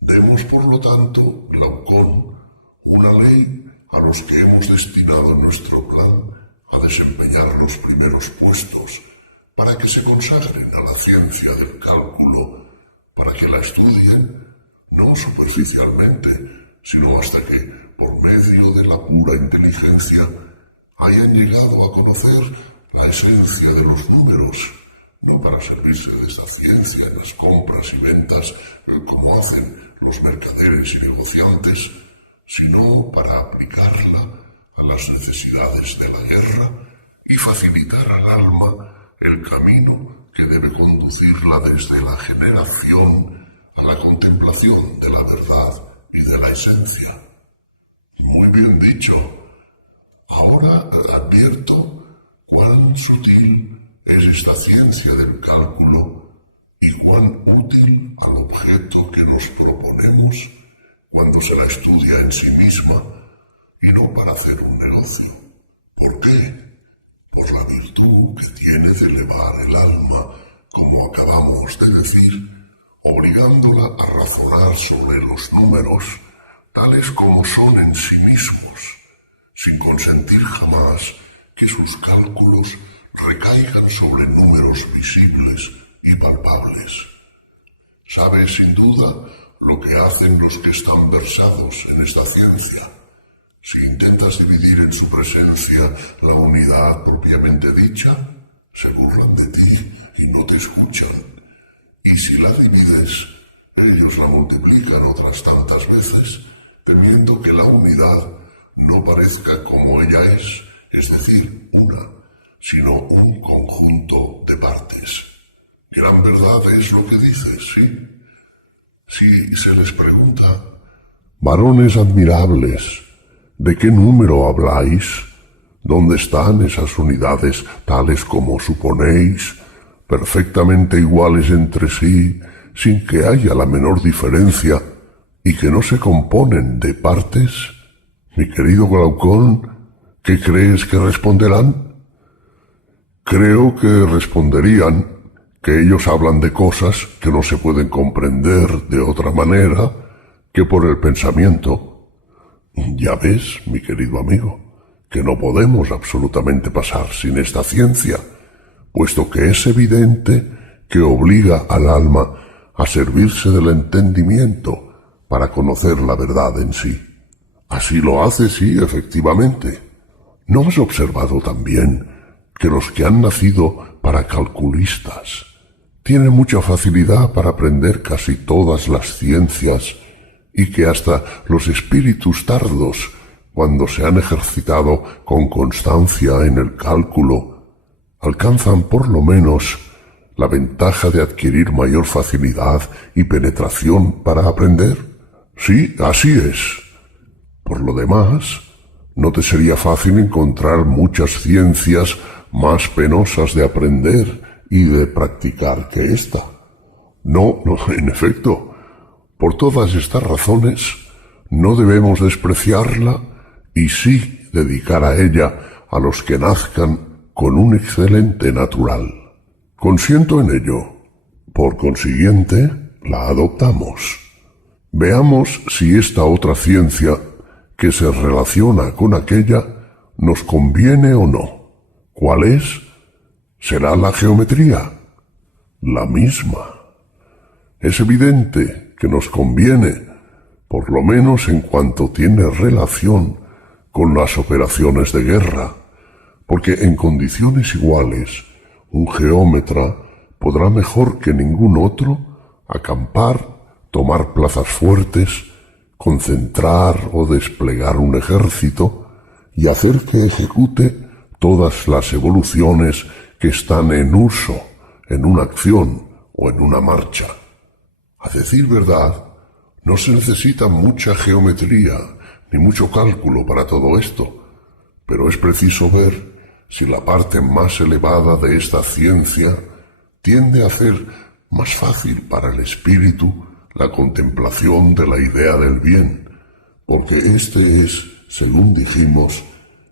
Demos, por lo tanto, Glaucón, una ley a los que hemos destinado en nuestro plan a desempeñar los primeros puestos, para que se consagren a la ciencia del cálculo, para que la estudien, no superficialmente, sino hasta que, por medio de la pura inteligencia, hayan llegado a conocer la esencia de los números, no para servirse de esa ciencia en las compras y ventas, como hacen los mercaderes y negociantes, sino para aplicarla a las necesidades de la guerra y facilitar al alma el camino que debe conducirla desde la generación a la contemplación de la verdad y de la esencia. Muy bien dicho. Ahora advierto cuán sutil es esta ciencia del cálculo y cuán útil al objeto que nos proponemos cuando se la estudia en sí misma y no para hacer un negocio. ¿Por qué? Por la virtud que tiene de elevar el alma, como acabamos de decir, obligándola a razonar sobre los números, tales como son en sí mismos, sin consentir jamás que sus cálculos recaigan sobre números visibles y palpables. Sabe sin duda lo que hacen los que están versados en esta ciencia. Si intentas dividir en su presencia la unidad propiamente dicha, se burlan de ti y no te escuchan. Y si la divides, ellos la multiplican otras tantas veces, temiendo que la unidad no parezca como ella es decir, una, sino un conjunto de partes. Gran verdad es lo que dices, ¿sí? Si se les pregunta, varones admirables, ¿de qué número habláis? ¿Dónde están esas unidades tales como suponéis, perfectamente iguales entre sí, sin que haya la menor diferencia, y que no se componen de partes? Mi querido Glaucón, ¿qué crees que responderán? Creo que responderían que ellos hablan de cosas que no se pueden comprender de otra manera que por el pensamiento. Ya ves, mi querido amigo, que no podemos absolutamente pasar sin esta ciencia, puesto que es evidente que obliga al alma a servirse del entendimiento para conocer la verdad en sí. Así lo hace, sí, efectivamente. ¿No has observado también que los que han nacido para calculistas tienen mucha facilidad para aprender casi todas las ciencias y que hasta los espíritus tardos, cuando se han ejercitado con constancia en el cálculo, alcanzan por lo menos la ventaja de adquirir mayor facilidad y penetración para aprender? Sí, así es. Por lo demás, no te sería fácil encontrar muchas ciencias más penosas de aprender y de practicar que esta. No, en efecto, por todas estas razones, no debemos despreciarla y sí dedicar a ella a los que nazcan con un excelente natural. Consiento en ello. Por consiguiente, la adoptamos. Veamos si esta otra ciencia, que se relaciona con aquella, nos conviene o no. ¿Cuál es? ¿Será la geometría? La misma. Es evidente que nos conviene, por lo menos en cuanto tiene relación con las operaciones de guerra, porque en condiciones iguales, un geómetra podrá mejor que ningún otro acampar, tomar plazas fuertes, concentrar o desplegar un ejército y hacer que ejecute todas las evoluciones que están en uso, en una acción o en una marcha. A decir verdad, no se necesita mucha geometría ni mucho cálculo para todo esto, pero es preciso ver si la parte más elevada de esta ciencia tiende a hacer más fácil para el espíritu la contemplación de la idea del bien, porque este es, según dijimos,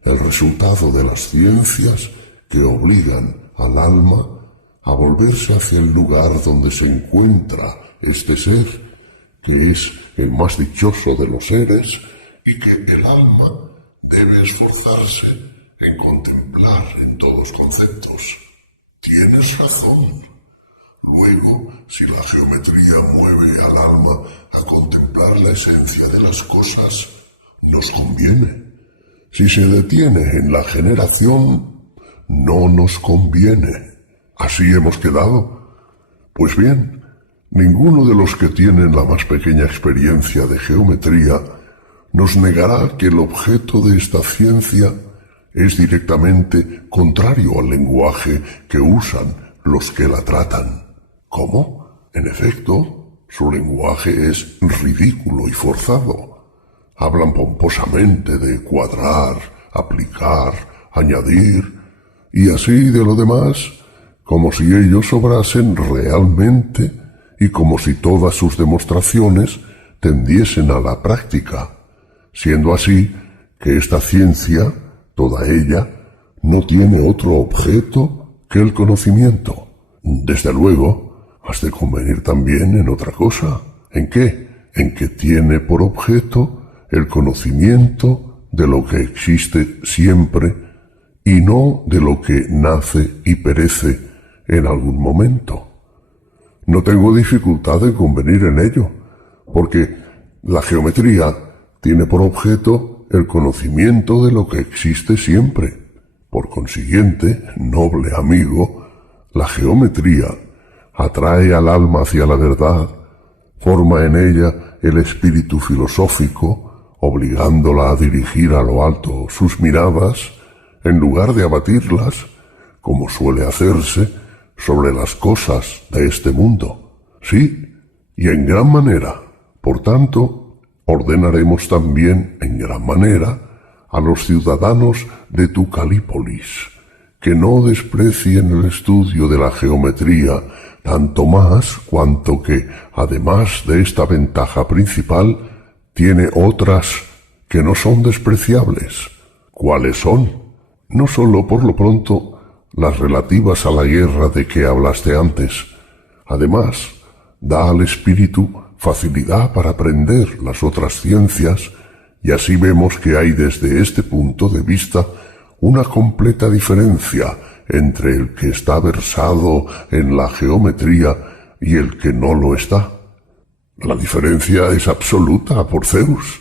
el resultado de las ciencias que obligan al alma a volverse hacia el lugar donde se encuentra este ser, que es el más dichoso de los seres y que el alma debe esforzarse en contemplar en todos conceptos. Tienes razón. Luego, si la geometría mueve al alma a contemplar la esencia de las cosas, nos conviene. Si se detiene en la generación, no nos conviene. ¿Así hemos quedado? Pues bien, ninguno de los que tienen la más pequeña experiencia de geometría nos negará que el objeto de esta ciencia es directamente contrario al lenguaje que usan los que la tratan. ¿Cómo? En efecto, su lenguaje es ridículo y forzado. Hablan pomposamente de cuadrar, aplicar, añadir, y así de lo demás, como si ellos obrasen realmente y como si todas sus demostraciones tendiesen a la práctica, siendo así que esta ciencia, toda ella, no tiene otro objeto que el conocimiento. Desde luego, has de convenir también en otra cosa. ¿En qué? En que tiene por objeto el conocimiento de lo que existe siempre y no de lo que nace y perece en algún momento. No tengo dificultad en convenir en ello, porque la geometría tiene por objeto el conocimiento de lo que existe siempre. Por consiguiente, noble amigo, la geometría atrae al alma hacia la verdad, forma en ella el espíritu filosófico, obligándola a dirigir a lo alto sus miradas, en lugar de abatirlas, como suele hacerse, sobre las cosas de este mundo. Sí, y en gran manera. Por tanto, ordenaremos también en gran manera a los ciudadanos de tu Calípolis, que no desprecien el estudio de la geometría, tanto más cuanto que, además de esta ventaja principal, tiene otras que no son despreciables. ¿Cuáles son? No sólo por lo pronto las relativas a la guerra de que hablaste antes. Además, da al espíritu facilidad para aprender las otras ciencias, y así vemos que hay desde este punto de vista una completa diferencia entre el que está versado en la geometría y el que no lo está. La diferencia es absoluta, por Zeus.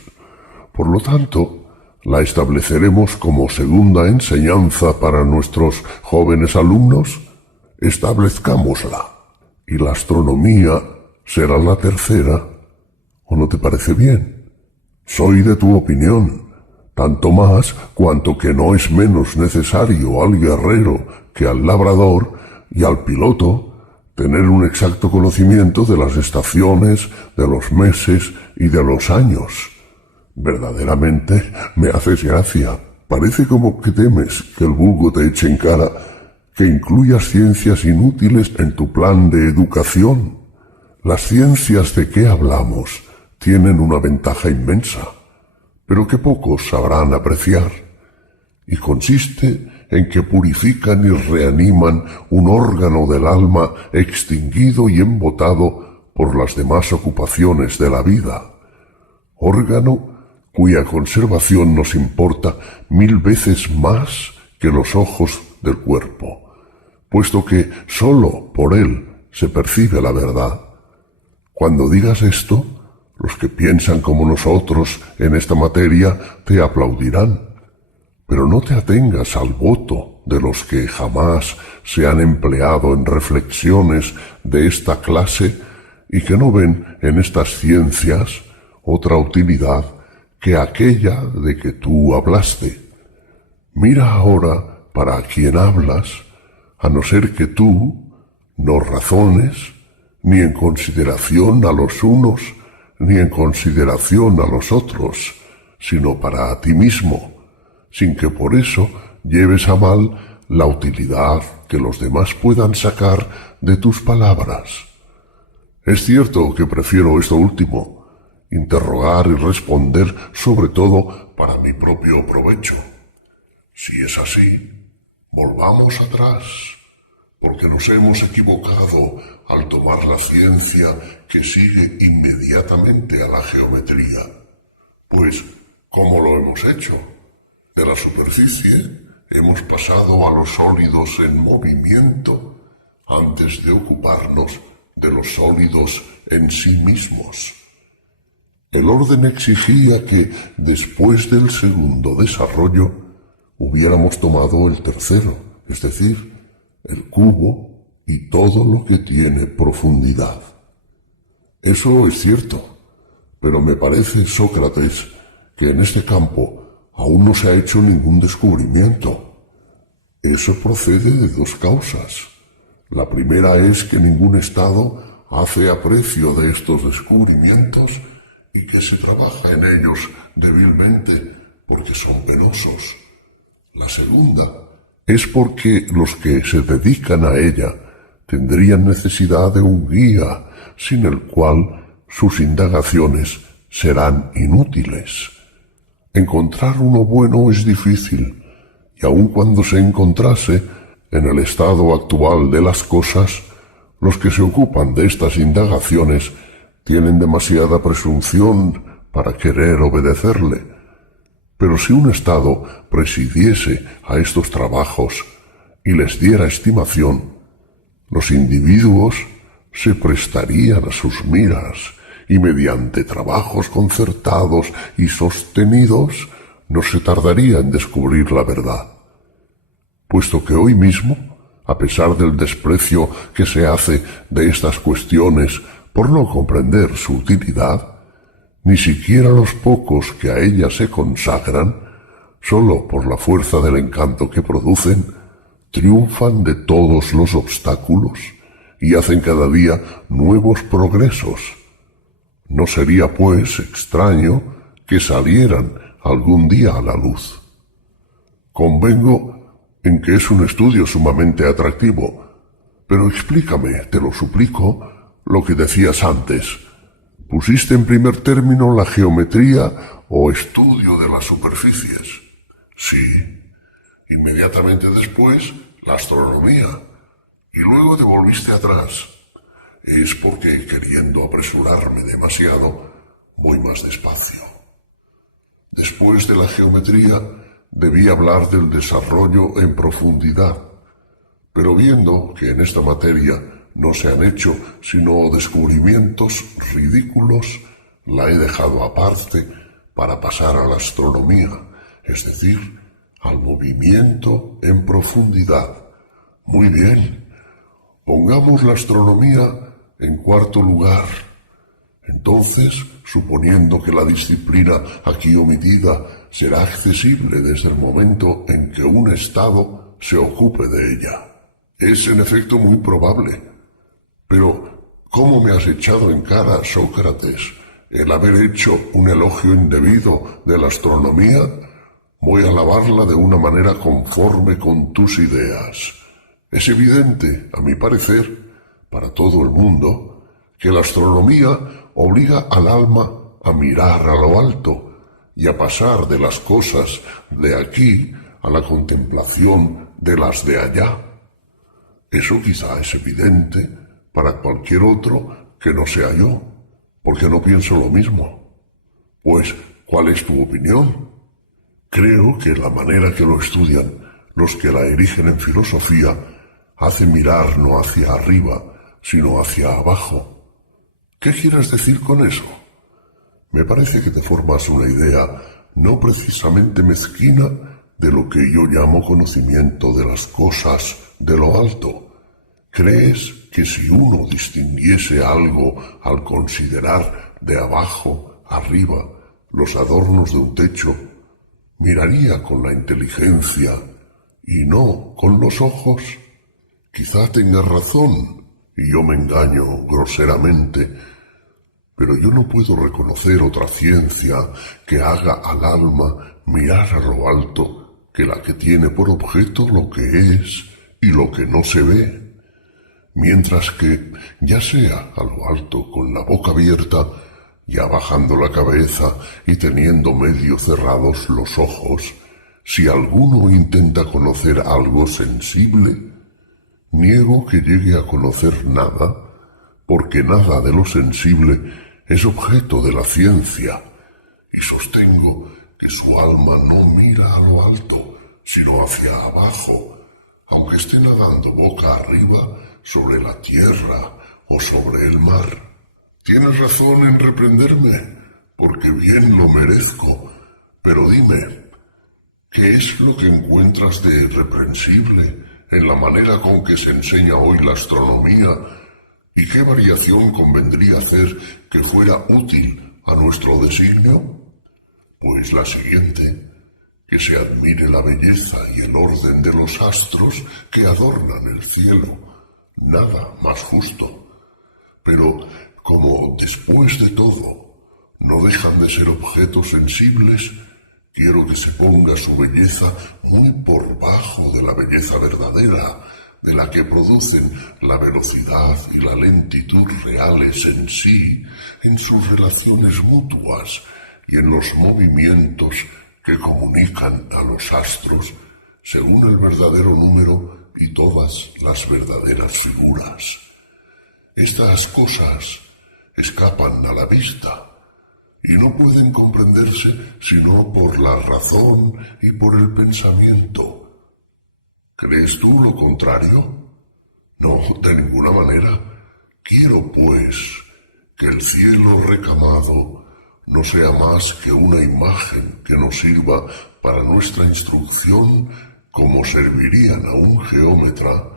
Por lo tanto, la estableceremos como segunda enseñanza para nuestros jóvenes alumnos. Establezcámosla. Y la astronomía será la tercera. ¿O no te parece bien? Soy de tu opinión, tanto más cuanto que no es menos necesario al guerrero que al labrador y al piloto tener un exacto conocimiento de las estaciones, de los meses y de los años. Verdaderamente me haces gracia. Parece como que temes que el vulgo te eche en cara que incluyas ciencias inútiles en tu plan de educación. Las ciencias de que hablamos tienen una ventaja inmensa, pero que pocos sabrán apreciar, y consiste en que purifican y reaniman un órgano del alma extinguido y embotado por las demás ocupaciones de la vida, órgano cuya conservación nos importa 1000 veces más que los ojos del cuerpo, puesto que sólo por él se percibe la verdad. Cuando digas esto, los que piensan como nosotros en esta materia te aplaudirán, pero no te atengas al voto de los que jamás se han empleado en reflexiones de esta clase y que no ven en estas ciencias otra utilidad que aquella de que tú hablaste. Mira ahora para quien hablas, a no ser que tú no razones ni en consideración a los unos ni en consideración a los otros, sino para ti mismo, sin que por eso lleves a mal la utilidad que los demás puedan sacar de tus palabras. Es cierto que prefiero esto último, interrogar y responder sobre todo para mi propio provecho. Si es así, volvamos atrás, porque nos hemos equivocado al tomar la ciencia que sigue inmediatamente a la geometría. Pues, ¿cómo lo hemos hecho? De la superficie hemos pasado a los sólidos en movimiento antes de ocuparnos de los sólidos en sí mismos. El orden exigía que, después del segundo desarrollo, hubiéramos tomado el tercero, es decir, el cubo y todo lo que tiene profundidad. Eso es cierto, pero me parece, Sócrates, que en este campo aún no se ha hecho ningún descubrimiento. Eso procede de dos causas. La primera es que ningún Estado hace aprecio de estos descubrimientos y que se trabaja en ellos débilmente porque son penosos. La segunda es porque los que se dedican a ella tendrían necesidad de un guía sin el cual sus indagaciones serán inútiles. Encontrar uno bueno es difícil, y aun cuando se encontrase, en el estado actual de las cosas, los que se ocupan de estas indagaciones tienen demasiada presunción para querer obedecerle. Pero si un Estado presidiese a estos trabajos y les diera estimación, los individuos se prestarían a sus miras y mediante trabajos concertados y sostenidos no se tardaría en descubrir la verdad. Puesto que hoy mismo, a pesar del desprecio que se hace de estas cuestiones por no comprender su utilidad, ni siquiera los pocos que a ellas se consagran, sólo por la fuerza del encanto que producen, triunfan de todos los obstáculos y hacen cada día nuevos progresos. No sería, pues, extraño que salieran algún día a la luz. Convengo en que es un estudio sumamente atractivo, pero explícame, te lo suplico, lo que decías antes. ¿Pusiste en primer término la geometría o estudio de las superficies? Sí. Inmediatamente después, la astronomía. Y luego te volviste atrás. Es porque, queriendo apresurarme demasiado, voy más despacio. Después de la geometría, debí hablar del desarrollo en profundidad, pero viendo que en esta materia no se han hecho sino descubrimientos ridículos, la he dejado aparte para pasar a la astronomía, es decir, al movimiento en profundidad. Muy bien, pongamos la astronomía en cuarto lugar. Entonces, suponiendo que la disciplina aquí omitida será accesible desde el momento en que un Estado se ocupe de ella. Es en efecto muy probable. Pero, ¿cómo me has echado en cara, Sócrates, el haber hecho un elogio indebido de la astronomía? Voy a alabarla de una manera conforme con tus ideas. Es evidente, a mi parecer, para todo el mundo, que la astronomía obliga al alma a mirar a lo alto y a pasar de las cosas de aquí a la contemplación de las de allá. Eso quizá es evidente para cualquier otro que no sea yo, porque no pienso lo mismo. Pues, ¿cuál es tu opinión? Creo que la manera que lo estudian los que la erigen en filosofía hace mirar no hacia arriba, sino hacia abajo. ¿Qué quieres decir con eso? Me parece que te formas una idea no precisamente mezquina de lo que yo llamo conocimiento de las cosas de lo alto. ¿Crees que si uno distinguiese algo al considerar de abajo arriba los adornos de un techo, miraría con la inteligencia y no con los ojos? Quizá tengas razón y yo me engaño groseramente, pero yo no puedo reconocer otra ciencia que haga al alma mirar a lo alto que la que tiene por objeto lo que es y lo que no se ve. Mientras que, ya sea a lo alto con la boca abierta, ya bajando la cabeza y teniendo medio cerrados los ojos, si alguno intenta conocer algo sensible, niego que llegue a conocer nada, porque nada de lo sensible es objeto de la ciencia, y sostengo que su alma no mira a lo alto, sino hacia abajo, aunque esté nadando boca arriba sobre la tierra o sobre el mar. Tienes razón en reprenderme, porque bien lo merezco, pero dime, ¿qué es lo que encuentras de irreprensible en la manera con que se enseña hoy la astronomía? ¿Y qué variación convendría hacer que fuera útil a nuestro designio? Pues la siguiente: que se admire la belleza y el orden de los astros que adornan el cielo. Nada más justo. Pero como después de todo no dejan de ser objetos sensibles, quiero que se ponga su belleza muy por bajo de la belleza verdadera, de la que producen la velocidad y la lentitud reales en sí, en sus relaciones mutuas y en los movimientos que comunican a los astros según el verdadero número y todas las verdaderas figuras. Estas cosas escapan a la vista y no pueden comprenderse sino por la razón y por el pensamiento. ¿Crees tú lo contrario? No, de ninguna manera. Quiero, pues, que el cielo recamado no sea más que una imagen que nos sirva para nuestra instrucción, como servirían a un geómetra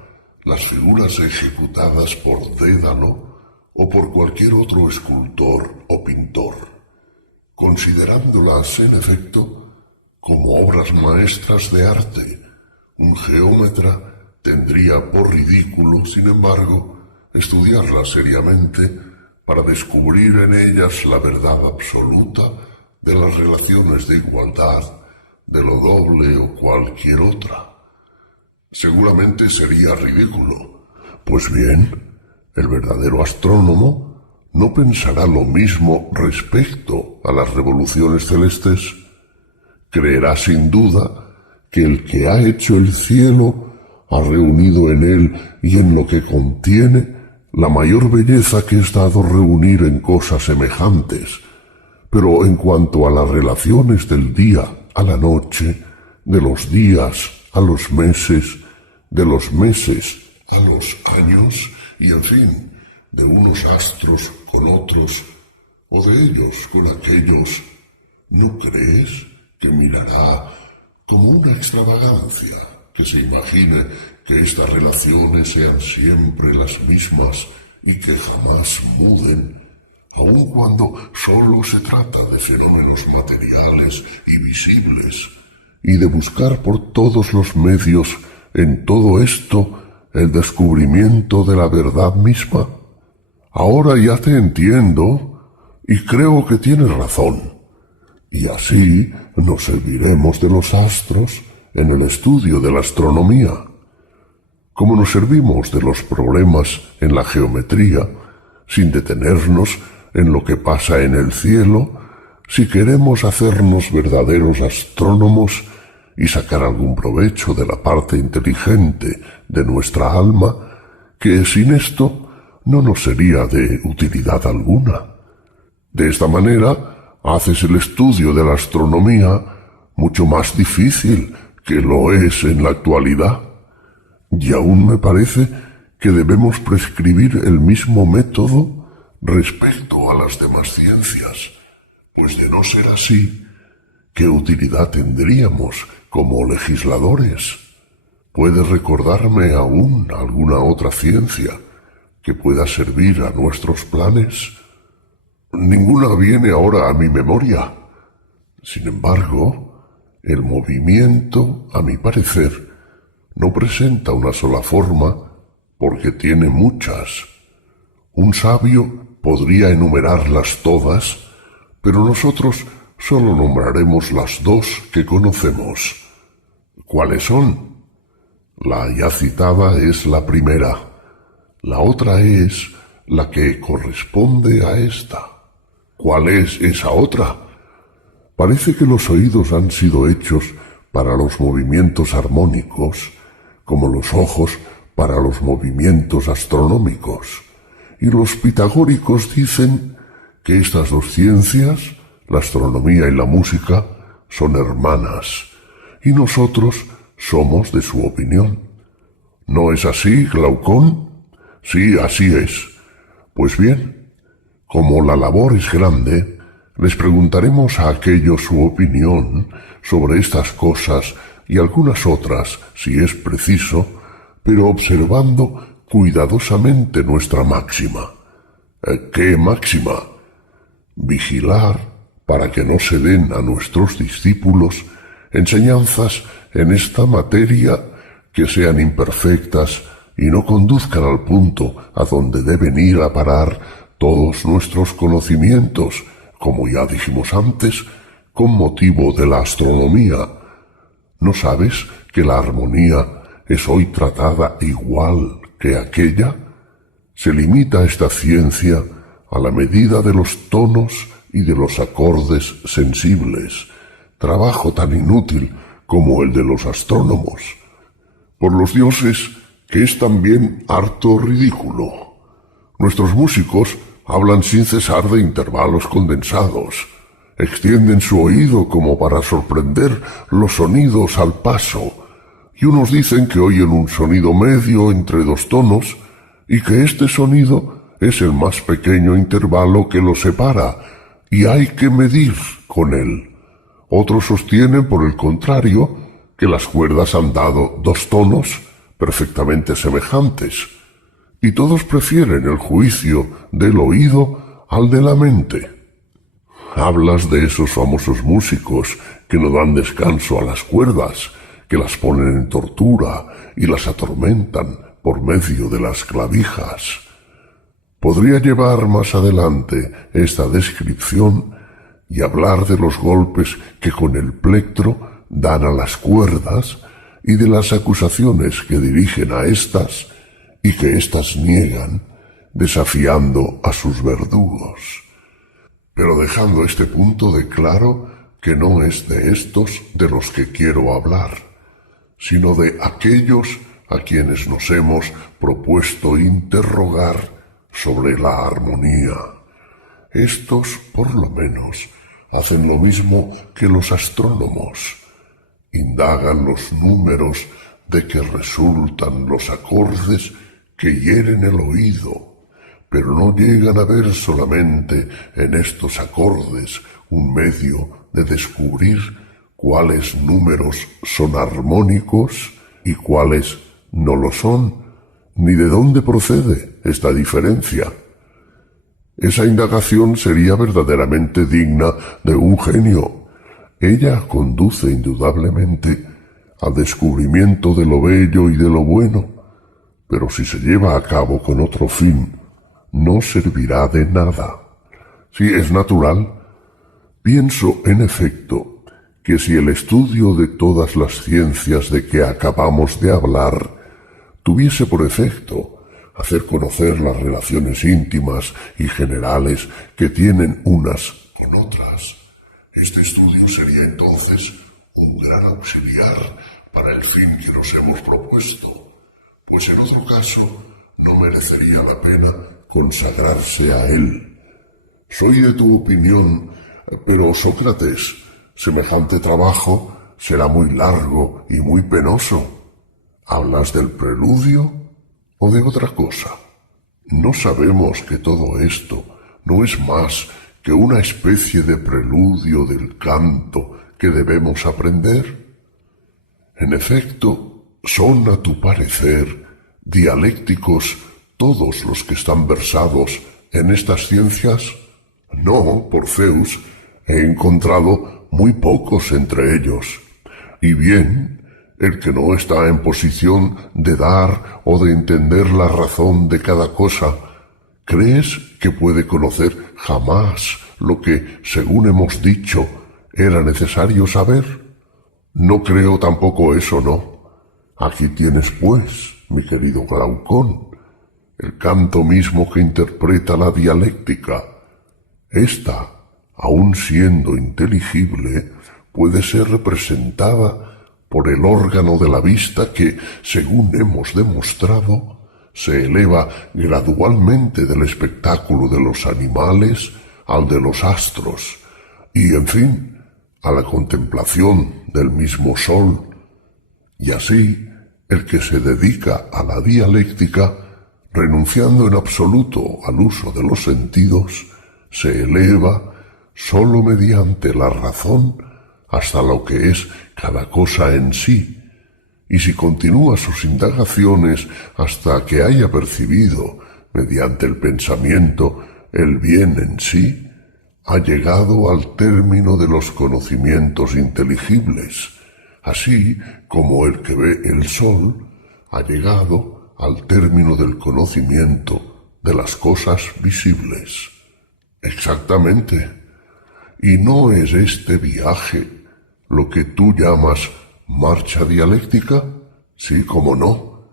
las figuras ejecutadas por Dédalo o por cualquier otro escultor o pintor, considerándolas, en efecto, como obras maestras de arte. Un geómetra tendría por ridículo, sin embargo, estudiarlas seriamente para descubrir en ellas la verdad absoluta de las relaciones de igualdad, de lo doble o cualquier otra. Seguramente sería ridículo. Pues bien, el verdadero astrónomo no pensará lo mismo respecto a las revoluciones celestes. Creerá sin duda que el que ha hecho el cielo ha reunido en él y en lo que contiene la mayor belleza que es dado reunir en cosas semejantes. Pero en cuanto a las relaciones del día a la noche, de los días a los meses, de los meses a los años, y en fin, de unos astros con otros, o de ellos con aquellos, ¿no crees que mirará como una extravagancia que se imagine que estas relaciones sean siempre las mismas y que jamás muden, aun cuando solo se trata de fenómenos materiales y visibles, y de buscar por todos los medios en todo esto el descubrimiento de la verdad misma? Ahora ya te entiendo y creo que tienes razón. Y así nos serviremos de los astros en el estudio de la astronomía, como nos servimos de los problemas en la geometría, sin detenernos en lo que pasa en el cielo, si queremos hacernos verdaderos astrónomos y sacar algún provecho de la parte inteligente de nuestra alma, que sin esto no nos sería de utilidad alguna. De esta manera haces el estudio de la astronomía mucho más difícil que lo es en la actualidad, y aún me parece que debemos prescribir el mismo método respecto a las demás ciencias, pues de no ser así, ¿qué utilidad tendríamos como legisladores? ¿Puedes recordarme aún alguna otra ciencia que pueda servir a nuestros planes? Ninguna viene ahora a mi memoria. Sin embargo, el movimiento, a mi parecer, no presenta una sola forma porque tiene muchas. Un sabio podría enumerarlas todas, pero nosotros solo nombraremos las dos que conocemos. ¿Cuáles son? La ya citada es la primera. La otra es la que corresponde a esta. ¿Cuál es esa otra? Parece que los oídos han sido hechos para los movimientos armónicos, como los ojos para los movimientos astronómicos. Y los pitagóricos dicen que estas dos ciencias, la astronomía y la música, son hermanas, y nosotros somos de su opinión. ¿No es así, Glaucón? Sí, así es. Pues bien, como la labor es grande, les preguntaremos a aquellos su opinión sobre estas cosas y algunas otras, si es preciso, pero observando cuidadosamente nuestra máxima. ¿Qué máxima? Vigilar para que no se den a nuestros discípulos enseñanzas en esta materia que sean imperfectas y no conduzcan al punto a donde deben ir a parar todos nuestros conocimientos, como ya dijimos antes, con motivo de la astronomía. ¿No sabes que la armonía es hoy tratada igual que aquella? Se limita esta ciencia a la medida de los tonos y de los acordes sensibles, trabajo tan inútil como el de los astrónomos. Por los dioses, que es también harto ridículo. Nuestros músicos hablan sin cesar de intervalos condensados, extienden su oído como para sorprender los sonidos al paso, y unos dicen que oyen un sonido medio entre dos tonos, y que este sonido es el más pequeño intervalo que los separa, y hay que medir con él. Otros sostienen, por el contrario, que las cuerdas han dado dos tonos perfectamente semejantes, y todos prefieren el juicio del oído al de la mente. Hablas de esos famosos músicos que no dan descanso a las cuerdas, que las ponen en tortura y las atormentan por medio de las clavijas. Podría llevar más adelante esta descripción y hablar de los golpes que con el plectro dan a las cuerdas y de las acusaciones que dirigen a éstas y que éstas niegan, desafiando a sus verdugos. Pero dejando este punto de claro que no es de estos de los que quiero hablar, sino de aquellos a quienes nos hemos propuesto interrogar sobre la armonía. Estos, por lo menos, hacen lo mismo que los astrónomos. Indagan los números de que resultan los acordes que hieren el oído, pero no llegan a ver solamente en estos acordes un medio de descubrir cuáles números son armónicos y cuáles no lo son, ni de dónde procede esta diferencia. Esa indagación sería verdaderamente digna de un genio. Ella conduce indudablemente al descubrimiento de lo bello y de lo bueno, pero si se lleva a cabo con otro fin, no servirá de nada. Si es natural, pienso en efecto que si el estudio de todas las ciencias de que acabamos de hablar tuviese por efecto hacer conocer las relaciones íntimas y generales que tienen unas con otras, este estudio sería entonces un gran auxiliar para el fin que nos hemos propuesto, pues en otro caso no merecería la pena consagrarse a él. Soy de tu opinión, pero Sócrates, semejante trabajo será muy largo y muy penoso. ¿Hablas del preludio o de otra cosa? ¿No sabemos que todo esto no es más que una especie de preludio del canto que debemos aprender? En efecto, son a tu parecer dialécticos todos los que están versados en estas ciencias. No, por Zeus, he encontrado muy pocos entre ellos. Y bien, el que no está en posición de dar o de entender la razón de cada cosa, ¿crees que puede conocer jamás lo que, según hemos dicho, era necesario saber? No creo tampoco eso, no. Aquí tienes, pues, mi querido Glaucón, el canto mismo que interpreta la dialéctica. Esta, aun siendo inteligible, puede ser representada por el órgano de la vista que, según hemos demostrado, se eleva gradualmente del espectáculo de los animales al de los astros, y, en fin, a la contemplación del mismo sol. Y así, el que se dedica a la dialéctica, renunciando en absoluto al uso de los sentidos, se eleva sólo mediante la razón hasta lo que es cada cosa en sí, y si continúa sus indagaciones hasta que haya percibido, mediante el pensamiento, el bien en sí, ha llegado al término de los conocimientos inteligibles, así como el que ve el sol ha llegado al término del conocimiento de las cosas visibles. Exactamente. ¿Y no es este viaje lo que tú llamas marcha dialéctica? Sí, cómo no.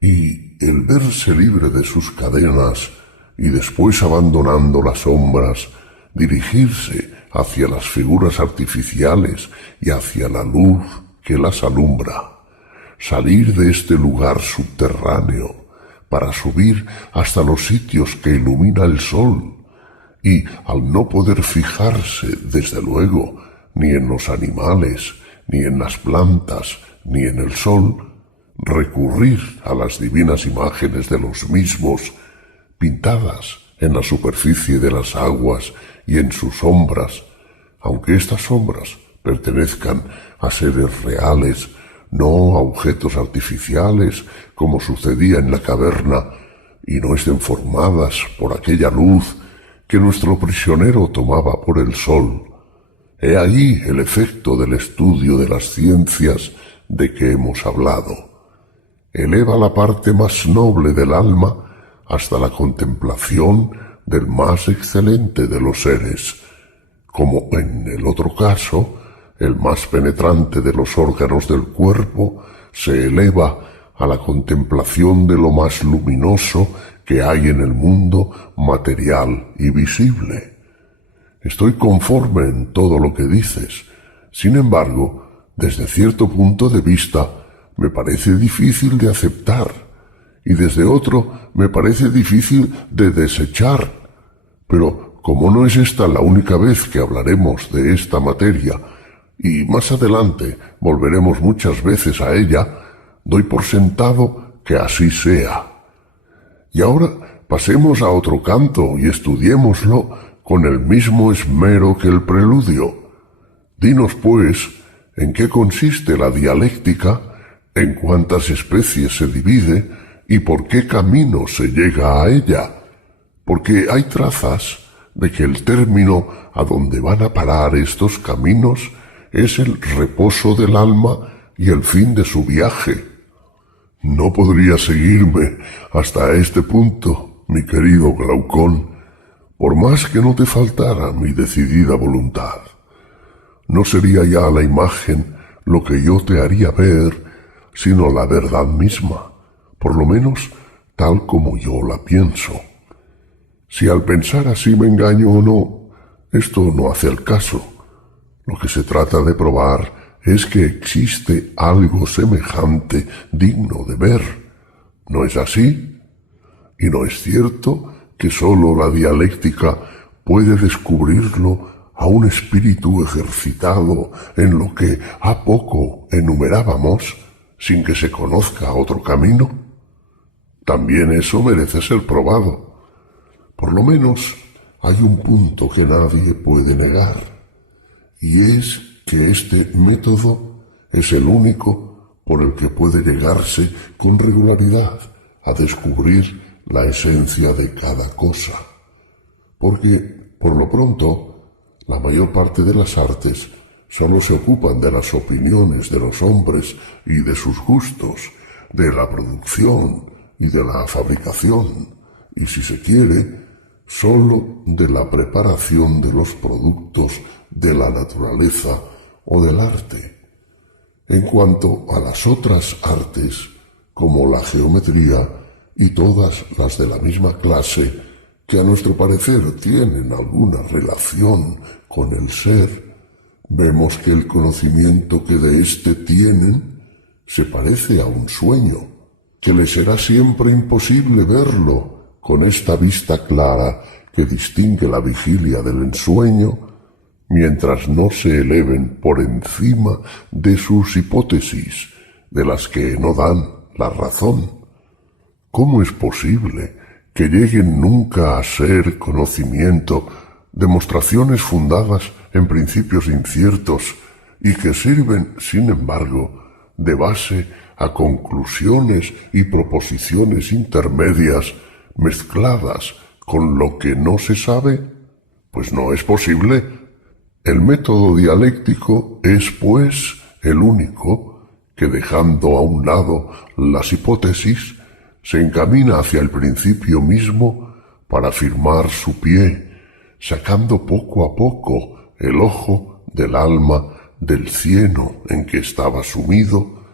Y el verse libre de sus cadenas y después abandonando las sombras, dirigirse hacia las figuras artificiales y hacia la luz que las alumbra, salir de este lugar subterráneo para subir hasta los sitios que ilumina el sol, y al no poder fijarse, desde luego, ni en los animales, ni en las plantas, ni en el sol, recurrir a las divinas imágenes de los mismos, pintadas en la superficie de las aguas y en sus sombras, aunque estas sombras pertenezcan a seres reales, no a objetos artificiales, como sucedía en la caverna, y no estén formadas por aquella luz que nuestro prisionero tomaba por el sol. He ahí el efecto del estudio de las ciencias de que hemos hablado. Eleva la parte más noble del alma hasta la contemplación del más excelente de los seres, como en el otro caso, el más penetrante de los órganos del cuerpo se eleva a la contemplación de lo más luminoso que hay en el mundo material y visible. Estoy conforme en todo lo que dices. Sin embargo, desde cierto punto de vista, me parece difícil de aceptar, y desde otro me parece difícil de desechar. Pero como no es esta la única vez que hablaremos de esta materia, y más adelante volveremos muchas veces a ella, doy por sentado que así sea. Y ahora pasemos a otro canto y estudiémoslo con el mismo esmero que el preludio. Dinos, pues, en qué consiste la dialéctica, en cuántas especies se divide y por qué camino se llega a ella, porque hay trazas de que el término a donde van a parar estos caminos es el reposo del alma y el fin de su viaje. No podría seguirme hasta este punto, mi querido Glaucón, por más que no te faltara mi decidida voluntad. No sería ya la imagen lo que yo te haría ver, sino la verdad misma, por lo menos tal como yo la pienso. Si al pensar así me engaño o no, esto no hace el caso. Lo que se trata de probar es que existe algo semejante digno de ver. ¿No es así? Y no es cierto que sólo la dialéctica puede descubrirlo a un espíritu ejercitado en lo que ha poco enumerábamos, sin que se conozca otro camino. También eso merece ser probado. Por lo menos hay un punto que nadie puede negar, y es que este método es el único por el que puede llegarse con regularidad a descubrir la esencia de cada cosa. Porque, por lo pronto, la mayor parte de las artes solo se ocupan de las opiniones de los hombres y de sus gustos, de la producción y de la fabricación, y si se quiere, solo de la preparación de los productos de la naturaleza o del arte. En cuanto a las otras artes, como la geometría y todas las de la misma clase, que a nuestro parecer tienen alguna relación con el ser, vemos que el conocimiento que de éste tienen se parece a un sueño, que les será siempre imposible verlo con esta vista clara que distingue la vigilia del ensueño, mientras no se eleven por encima de sus hipótesis, de las que no dan la razón. ¿Cómo es posible que lleguen nunca a ser conocimiento demostraciones fundadas en principios inciertos y que sirven, sin embargo, de base a conclusiones y proposiciones intermedias mezcladas con lo que no se sabe? Pues no es posible. El método dialéctico es, pues, el único que, dejando a un lado las hipótesis, se encamina hacia el principio mismo para firmar su pie, sacando poco a poco el ojo del alma del cieno en que estaba sumido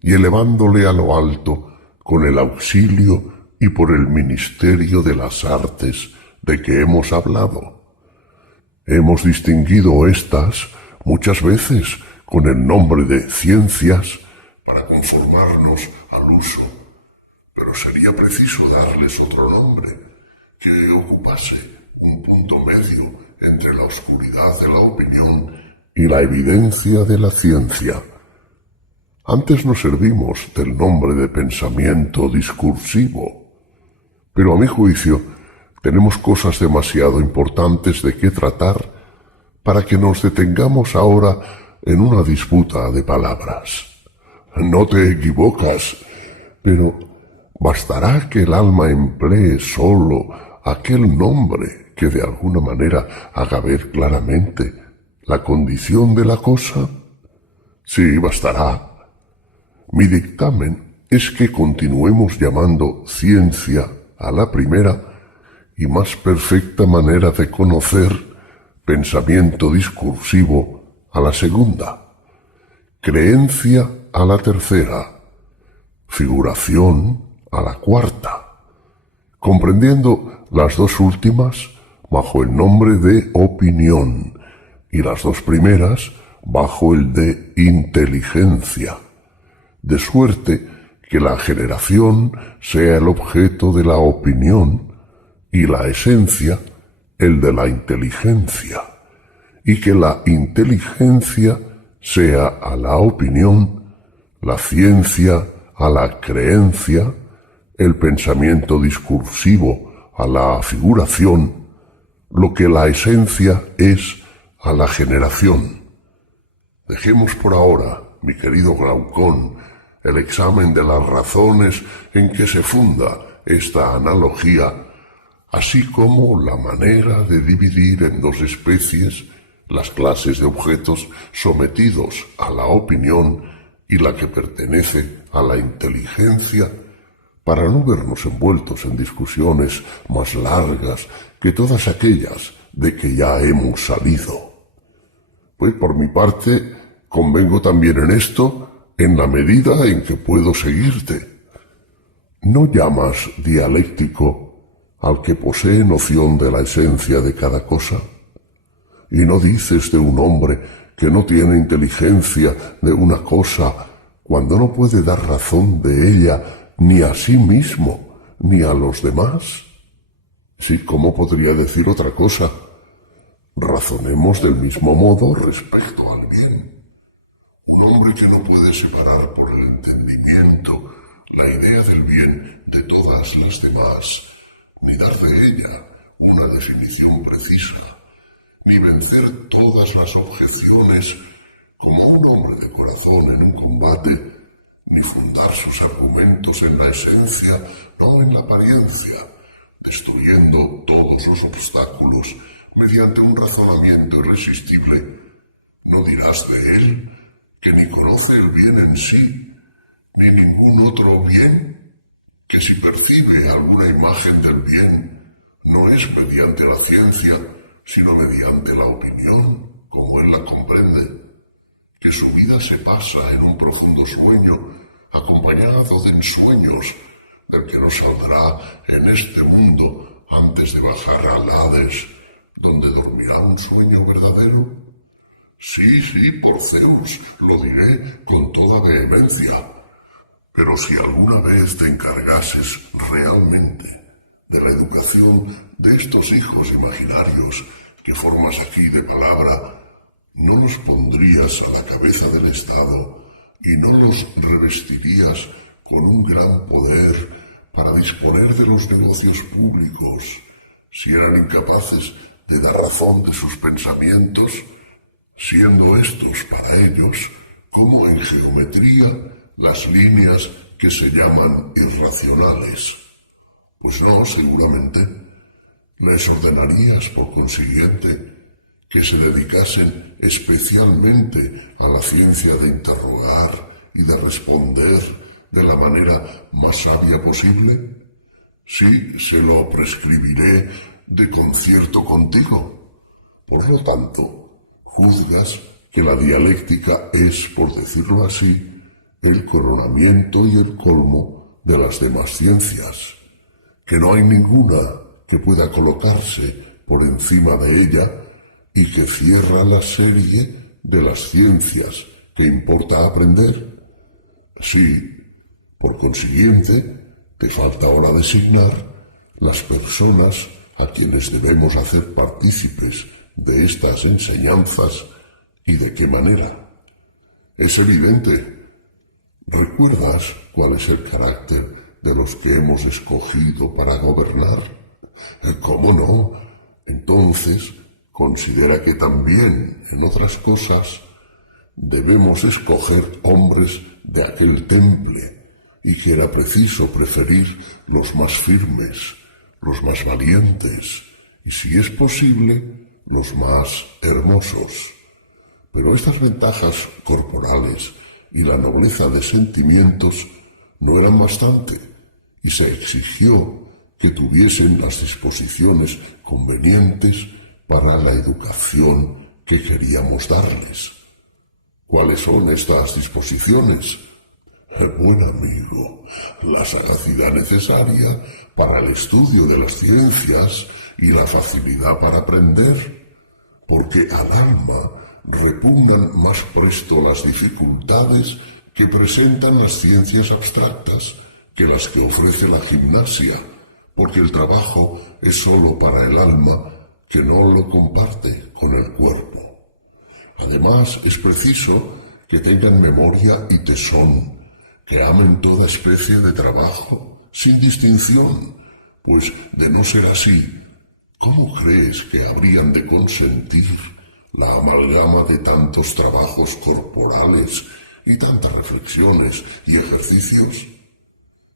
y elevándole a lo alto con el auxilio y por el ministerio de las artes de que hemos hablado. Hemos distinguido estas muchas veces con el nombre de ciencias para conformarnos al uso, pero sería preciso darles otro nombre que ocupase un punto medio entre la oscuridad de la opinión y la evidencia de la ciencia. Antes nos servimos del nombre de pensamiento discursivo, pero a mi juicio tenemos cosas demasiado importantes de qué tratar para que nos detengamos ahora en una disputa de palabras. No te equivocas, pero bastará que el alma emplee solo aquel nombre que de alguna manera haga ver claramente la condición de la cosa. Sí, bastará. Mi dictamen es que continuemos llamando ciencia a la primera y más perfecta manera de conocer, pensamiento discursivo, a la segunda, creencia a la tercera, figuración a la cuarta, comprendiendo las dos últimas bajo el nombre de opinión y las dos primeras bajo el de inteligencia, de suerte que la generación sea el objeto de la opinión y la esencia el de la inteligencia, y que la inteligencia sea a la opinión, la ciencia a la creencia, el pensamiento discursivo a la figuración, lo que la esencia es a la generación. Dejemos por ahora, mi querido Glaucón, el examen de las razones en que se funda esta analogía, así como la manera de dividir en dos especies las clases de objetos sometidos a la opinión y la que pertenece a la inteligencia, para no vernos envueltos en discusiones más largas que todas aquellas de que ya hemos salido. Pues por mi parte, convengo también en esto en la medida en que puedo seguirte. ¿No llamas dialéctico al que posee noción de la esencia de cada cosa? ¿Y no dices de un hombre que no tiene inteligencia de una cosa cuando no puede dar razón de ella ni a sí mismo ni a los demás? Sí, ¿cómo podría decir otra cosa? Razonemos del mismo modo respecto al bien. Un hombre que no puede separar por el entendimiento la idea del bien de todas las demás, ni dar de ella una definición precisa, ni vencer todas las objeciones como un hombre de corazón en un combate, ni fundar sus argumentos en la esencia, no en la apariencia, destruyendo todos los obstáculos mediante un razonamiento irresistible, ¿no dirás de él que ni conoce el bien en sí, ni ningún otro bien? Que si percibe alguna imagen del bien, no es mediante la ciencia, sino mediante la opinión, como él la comprende. Que su vida se pasa en un profundo sueño, acompañado de ensueños, del que no saldrá en este mundo antes de bajar al Hades, donde dormirá un sueño verdadero. Sí, por Zeus, lo diré con toda vehemencia. Pero si alguna vez te encargases realmente de la educación de estos hijos imaginarios que formas aquí de palabra, no los pondrías a la cabeza del Estado y no los revestirías con un gran poder para disponer de los negocios públicos, si eran incapaces de dar razón de sus pensamientos, siendo estos para ellos, como en geometría, las líneas que se llaman irracionales. Pues no, seguramente. Les ordenarías, por consiguiente, que se dedicasen especialmente a la ciencia de interrogar y de responder de la manera más sabia posible. Sí, se lo prescribiré de concierto contigo. Por lo tanto, juzgas que la dialéctica es, por decirlo así, el coronamiento y el colmo de las demás ciencias, que no hay ninguna que pueda colocarse por encima de ella y que cierra la serie de las ciencias que importa aprender. Sí, por consiguiente, te falta ahora designar las personas a quienes debemos hacer partícipes de estas enseñanzas y de qué manera. Es evidente. ¿Recuerdas cuál es el carácter de los que hemos escogido para gobernar? ¿Cómo no? Entonces, considera que también, en otras cosas, debemos escoger hombres de aquel temple y que era preciso preferir los más firmes, los más valientes y, si es posible, los más hermosos. Pero estas ventajas corporales y la nobleza de sentimientos no eran bastante y se exigió que tuviesen las disposiciones convenientes para la educación que queríamos darles. ¿Cuáles son estas disposiciones? Buen amigo, la sagacidad necesaria para el estudio de las ciencias y la facilidad para aprender, porque al alma repugnan más presto las dificultades que presentan las ciencias abstractas que las que ofrece la gimnasia, porque el trabajo es sólo para el alma que no lo comparte con el cuerpo. Además, es preciso que tengan memoria y tesón, que amen toda especie de trabajo, sin distinción, pues de no ser así, ¿cómo crees que habrían de consentir la amalgama de tantos trabajos corporales y tantas reflexiones y ejercicios?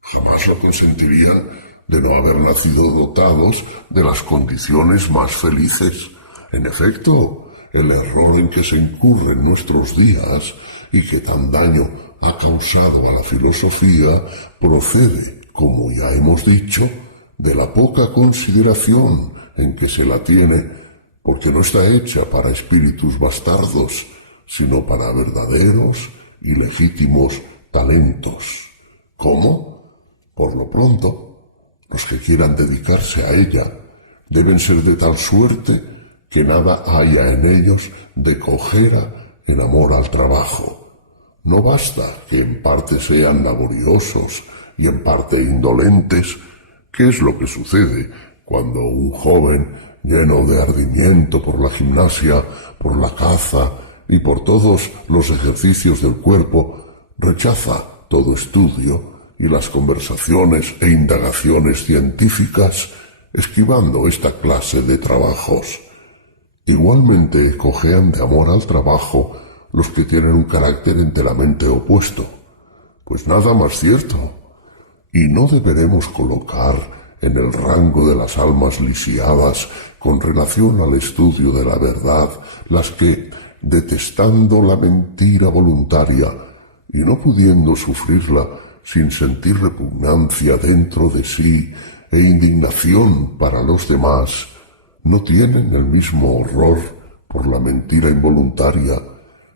Jamás lo consentirían de no haber nacido dotados de las condiciones más felices. En efecto, el error en que se incurre en nuestros días y que tan daño ha causado a la filosofía procede, como ya hemos dicho, de la poca consideración en que se la tiene, porque no está hecha para espíritus bastardos, sino para verdaderos y legítimos talentos. ¿Cómo? Por lo pronto, los que quieran dedicarse a ella deben ser de tal suerte que nada haya en ellos de cojera en amor al trabajo. No basta que en parte sean laboriosos y en parte indolentes, que es lo que sucede cuando un joven lleno de ardimiento por la gimnasia, por la caza y por todos los ejercicios del cuerpo, rechaza todo estudio y las conversaciones e indagaciones científicas, esquivando esta clase de trabajos. Igualmente cojean de amor al trabajo los que tienen un carácter enteramente opuesto. Pues nada más cierto. Y no deberemos colocar en el rango de las almas lisiadas con relación al estudio de la verdad las que, detestando la mentira voluntaria y no pudiendo sufrirla sin sentir repugnancia dentro de sí e indignación para los demás, no tienen el mismo horror por la mentira involuntaria,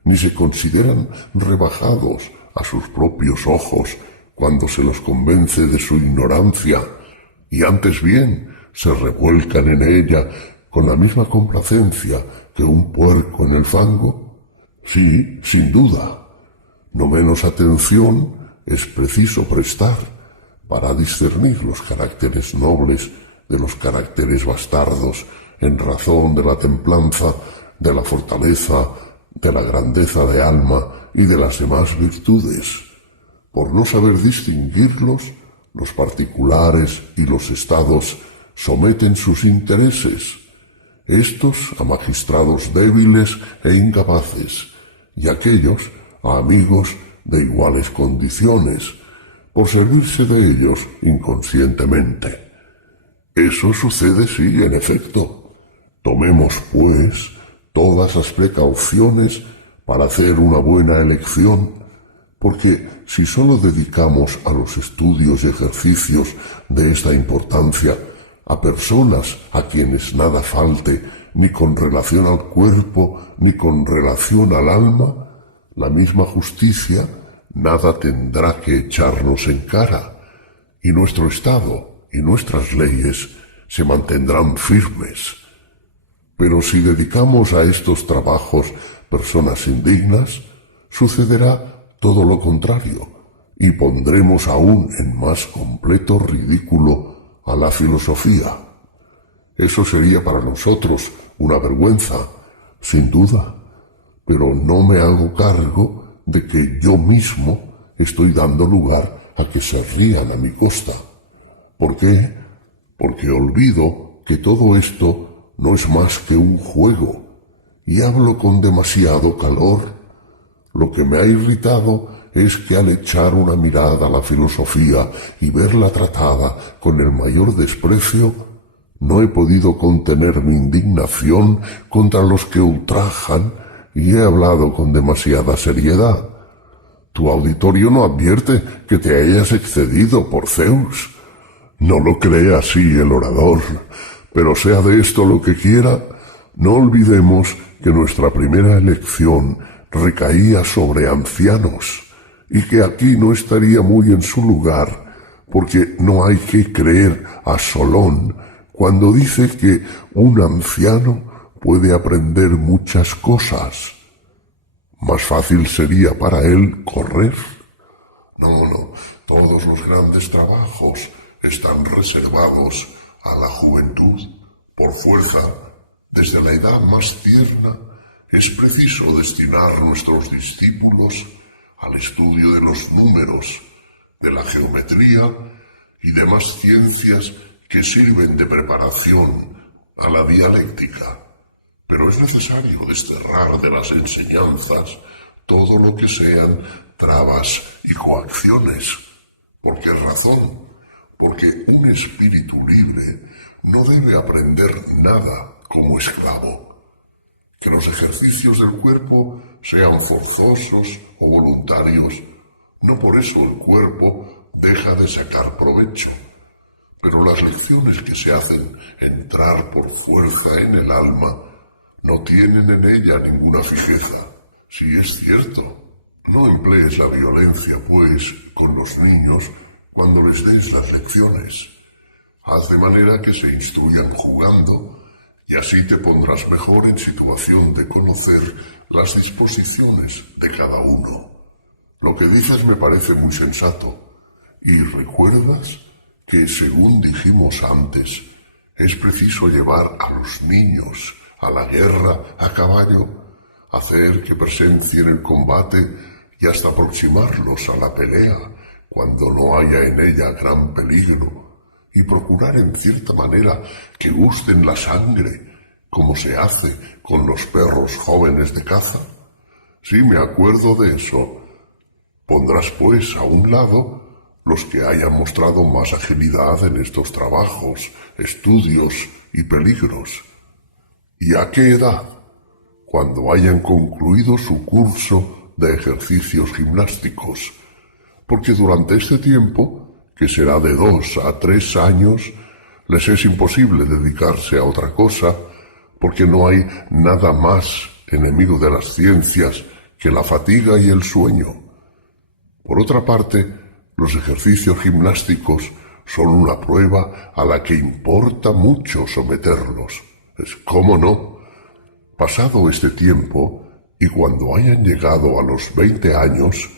ni se consideran rebajados a sus propios ojos cuando se los convence de su ignorancia, y antes bien se revuelcan en ella con la misma complacencia que un puerco en el fango. Sí, sin duda. No menos atención es preciso prestar para discernir los caracteres nobles de los caracteres bastardos en razón de la templanza, de la fortaleza, de la grandeza de alma y de las demás virtudes. Por no saber distinguirlos, los particulares y los estados someten sus intereses, estos a magistrados débiles e incapaces, y aquellos a amigos de iguales condiciones, por servirse de ellos inconscientemente. Eso sucede, sí, en efecto. Tomemos, pues, todas las precauciones para hacer una buena elección, porque si sólo dedicamos a los estudios y ejercicios de esta importancia a personas a quienes nada falte, ni con relación al cuerpo, ni con relación al alma, la misma justicia nada tendrá que echarnos en cara, y nuestro Estado y nuestras leyes se mantendrán firmes. Pero si dedicamos a estos trabajos personas indignas, sucederá todo lo contrario, y pondremos aún en más completo ridículo a la filosofía. Eso sería para nosotros una vergüenza, sin duda, pero no me hago cargo de que yo mismo estoy dando lugar a que se rían a mi costa. ¿Por qué? Porque olvido que todo esto no es más que un juego, y hablo con demasiado calor. Lo que me ha irritado es que al echar una mirada a la filosofía y verla tratada con el mayor desprecio, no he podido contener mi indignación contra los que ultrajan y he hablado con demasiada seriedad. Tu auditorio no advierte que te hayas excedido, por Zeus. No lo cree así el orador, pero sea de esto lo que quiera, no olvidemos que nuestra primera elección recaía sobre ancianos, y que aquí no estaría muy en su lugar, porque no hay que creer a Solón cuando dice que un anciano puede aprender muchas cosas. Más fácil sería para él correr. No, todos los grandes trabajos están reservados a la juventud. Por fuerza, desde la edad más tierna, es preciso destinar nuestros discípulos al estudio de los números, de la geometría y demás ciencias que sirven de preparación a la dialéctica. Pero es necesario desterrar de las enseñanzas todo lo que sean trabas y coacciones. ¿Por qué razón? Porque un espíritu libre no debe aprender nada como esclavo. Que los ejercicios del cuerpo sean forzosos o voluntarios, no por eso el cuerpo deja de sacar provecho, pero las lecciones que se hacen entrar por fuerza en el alma no tienen en ella ninguna fijeza. Sí, es cierto. No emplees la violencia, pues, con los niños cuando les des las lecciones. Haz de manera que se instruyan jugando, y así te pondrás mejor en situación de conocer las disposiciones de cada uno. Lo que dices me parece muy sensato. ¿Y recuerdas que, según dijimos antes, es preciso llevar a los niños a la guerra a caballo, hacer que presencien el combate y hasta aproximarlos a la pelea cuando no haya en ella gran peligro, y procurar en cierta manera que gusten la sangre, como se hace con los perros jóvenes de caza? Sí, me acuerdo de eso. Pondrás pues a un lado los que hayan mostrado más agilidad en estos trabajos, estudios y peligros. ¿Y a qué edad? Cuando hayan concluido su curso de ejercicios gimnásticos, porque durante este tiempo, que será de 2 a 3 años, les es imposible dedicarse a otra cosa, porque no hay nada más enemigo de las ciencias que la fatiga y el sueño. Por otra parte, los ejercicios gimnásticos son una prueba a la que importa mucho someterlos. ¿Cómo no? Pasado este tiempo, y cuando hayan llegado a los 20 años,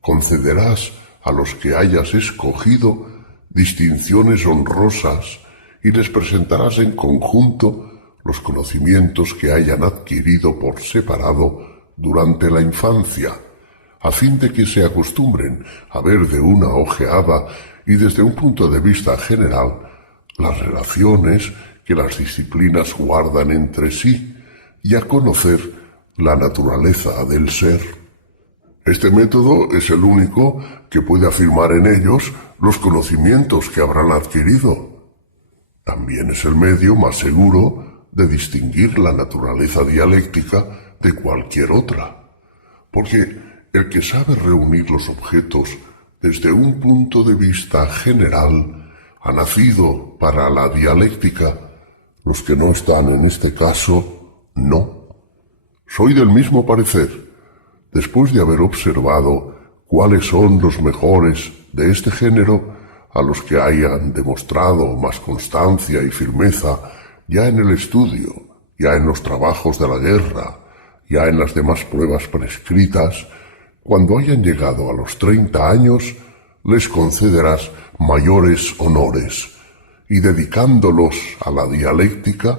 concederás a los que hayas escogido distinciones honrosas y les presentarás en conjunto los conocimientos que hayan adquirido por separado durante la infancia, a fin de que se acostumbren a ver de una ojeada y desde un punto de vista general las relaciones que las disciplinas guardan entre sí y a conocer la naturaleza del ser. Este método es el único que puede afirmar en ellos los conocimientos que habrán adquirido. También es el medio más seguro de distinguir la naturaleza dialéctica de cualquier otra, porque el que sabe reunir los objetos desde un punto de vista general ha nacido para la dialéctica. Los que no están en este caso, no. Soy del mismo parecer. Después de haber observado cuáles son los mejores de este género, a los que hayan demostrado más constancia y firmeza ya en el estudio, ya en los trabajos de la guerra, ya en las demás pruebas prescritas, cuando hayan llegado a los 30 años, les concederás mayores honores, y dedicándolos a la dialéctica,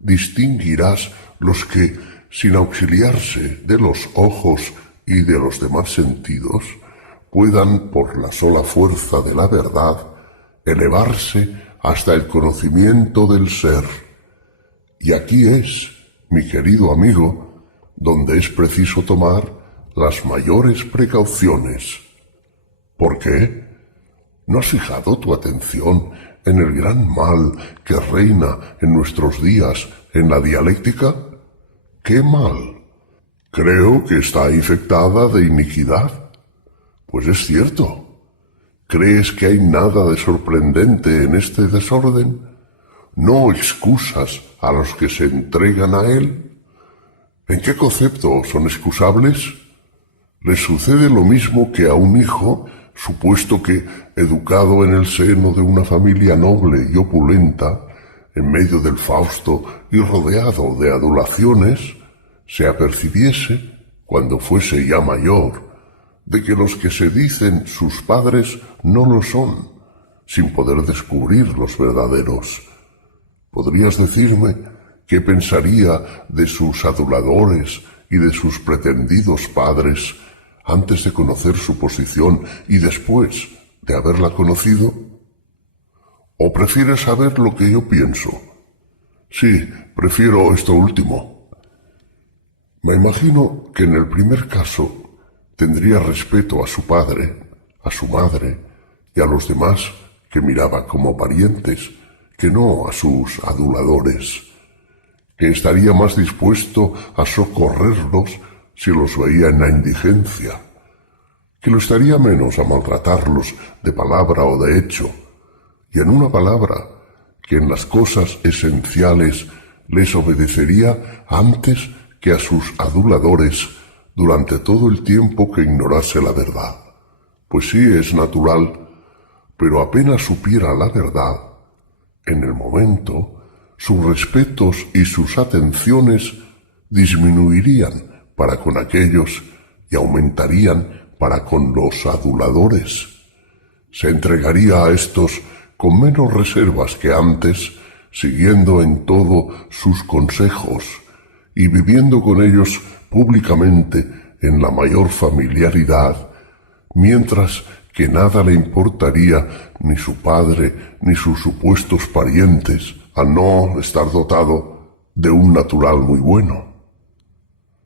distinguirás los que, sin auxiliarse de los ojos y de los demás sentidos, puedan, por la sola fuerza de la verdad, elevarse hasta el conocimiento del ser. Y aquí es, mi querido amigo, donde es preciso tomar las mayores precauciones. ¿Por qué? ¿No has fijado tu atención en el gran mal que reina en nuestros días en la dialéctica? ¿Qué mal? Creo que está infectada de iniquidad. Pues es cierto. ¿Crees que hay nada de sorprendente en este desorden? ¿No excusas a los que se entregan a él? ¿En qué concepto son excusables? Les sucede lo mismo que a un hijo, supuesto que, educado en el seno de una familia noble y opulenta, en medio del Fausto y rodeado de adulaciones, se apercibiese, cuando fuese ya mayor, de que los que se dicen sus padres no lo son, sin poder descubrir los verdaderos. ¿Podrías decirme qué pensaría de sus aduladores y de sus pretendidos padres antes de conocer su posición y después de haberla conocido? ¿O prefieres saber lo que yo pienso? Sí, prefiero esto último. Me imagino que en el primer caso tendría respeto a su padre, a su madre y a los demás que miraba como parientes, que no a sus aduladores, que estaría más dispuesto a socorrerlos si los veía en la indigencia, que lo estaría menos a maltratarlos de palabra o de hecho, y en una palabra, que en las cosas esenciales les obedecería antes que a sus aduladores durante todo el tiempo que ignorase la verdad. Pues sí, es natural, pero apenas supiera la verdad, en el momento, sus respetos y sus atenciones disminuirían para con aquellos y aumentarían para con los aduladores. Se entregaría a estos con menos reservas que antes, siguiendo en todo sus consejos y viviendo con ellos públicamente en la mayor familiaridad, mientras que nada le importaría ni su padre ni sus supuestos parientes al no estar dotado de un natural muy bueno.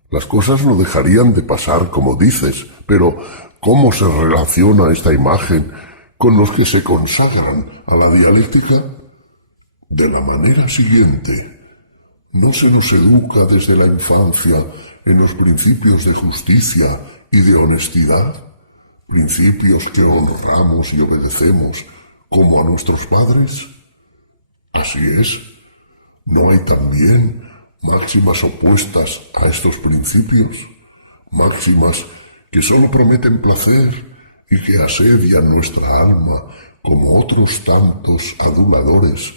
Las cosas no dejarían de pasar como dices, pero ¿cómo se relaciona esta imagen con los que se consagran a la dialéctica? De la manera siguiente: no se nos educa desde la infancia en los principios de justicia y de honestidad, principios que honramos y obedecemos como a nuestros padres. Así es, ¿no hay también máximas opuestas a estos principios? Máximas que sólo prometen placer y que asedian nuestra alma como otros tantos aduladores,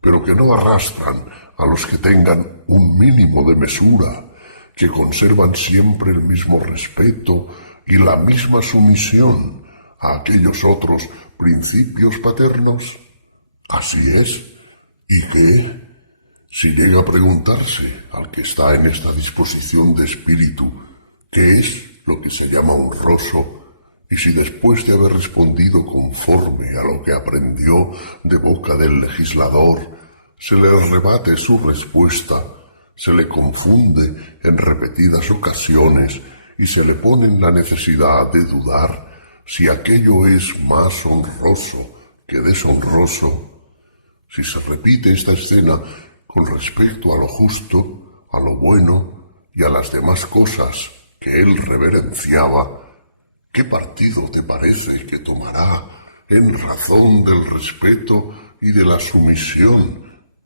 pero que no arrastran a los que tengan un mínimo de mesura, que conservan siempre el mismo respeto y la misma sumisión a aquellos otros principios paternos. Así es, ¿y qué? Si llega a preguntarse al que está en esta disposición de espíritu qué es lo que se llama honroso, y si después de haber respondido conforme a lo que aprendió de boca del legislador, se le rebate su respuesta, se le confunde en repetidas ocasiones y se le pone en la necesidad de dudar si aquello es más honroso que deshonroso, si se repite esta escena con respecto a lo justo, a lo bueno y a las demás cosas que él reverenciaba, ¿qué partido te parece que tomará en razón del respeto y de la sumisión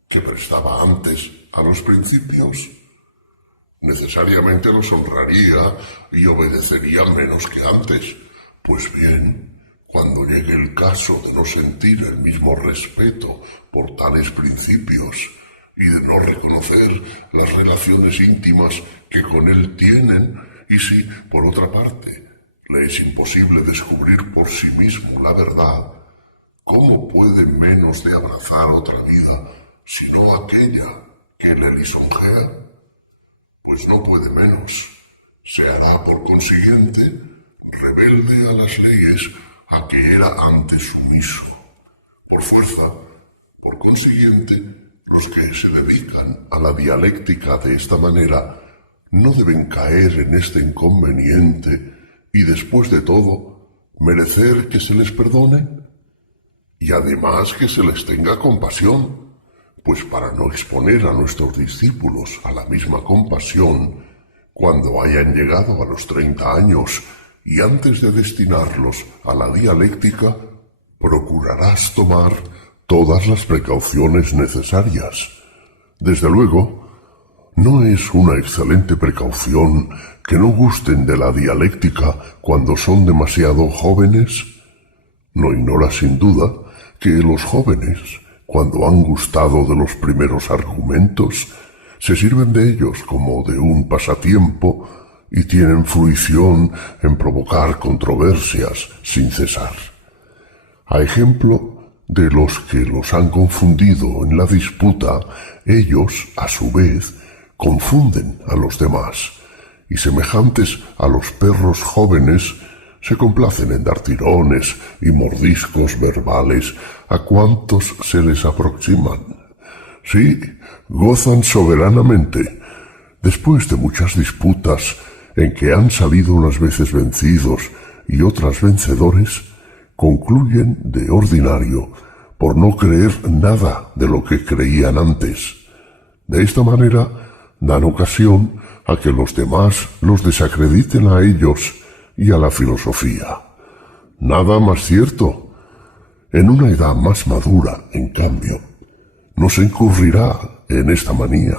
que prestaba antes a los principios? Necesariamente los honraría y obedecería menos que antes. Pues bien, cuando llegue el caso de no sentir el mismo respeto por tales principios y de no reconocer las relaciones íntimas que con él tienen, y si, por otra parte, le es imposible descubrir por sí mismo la verdad, ¿cómo puede menos de abrazar otra vida sino aquella que le lisonjea? Pues no puede menos. Se hará, por consiguiente, rebelde a las leyes a que era antes sumiso. Por fuerza, por consiguiente, los que se dedican a la dialéctica de esta manera no deben caer en este inconveniente y, después de todo, merecer que se les perdone y además que se les tenga compasión, pues para no exponer a nuestros discípulos a la misma compasión, cuando hayan llegado a los 30 años y antes de destinarlos a la dialéctica, procurarás tomar todas las precauciones necesarias. Desde luego, ¿no es una excelente precaución que no gusten de la dialéctica cuando son demasiado jóvenes? No ignora sin duda que los jóvenes, cuando han gustado de los primeros argumentos, se sirven de ellos como de un pasatiempo y tienen fruición en provocar controversias sin cesar. A ejemplo de los que los han confundido en la disputa, ellos, a su vez, confunden a los demás, y semejantes a los perros jóvenes, se complacen en dar tirones y mordiscos verbales a cuantos se les aproximan. Sí, gozan soberanamente. Después de muchas disputas en que han salido unas veces vencidos y otras vencedores, concluyen de ordinario por no creer nada de lo que creían antes. De esta manera dan ocasión a que los demás los desacrediten a ellos y a la filosofía. Nada más cierto. En una edad más madura, en cambio, no se incurrirá en esta manía.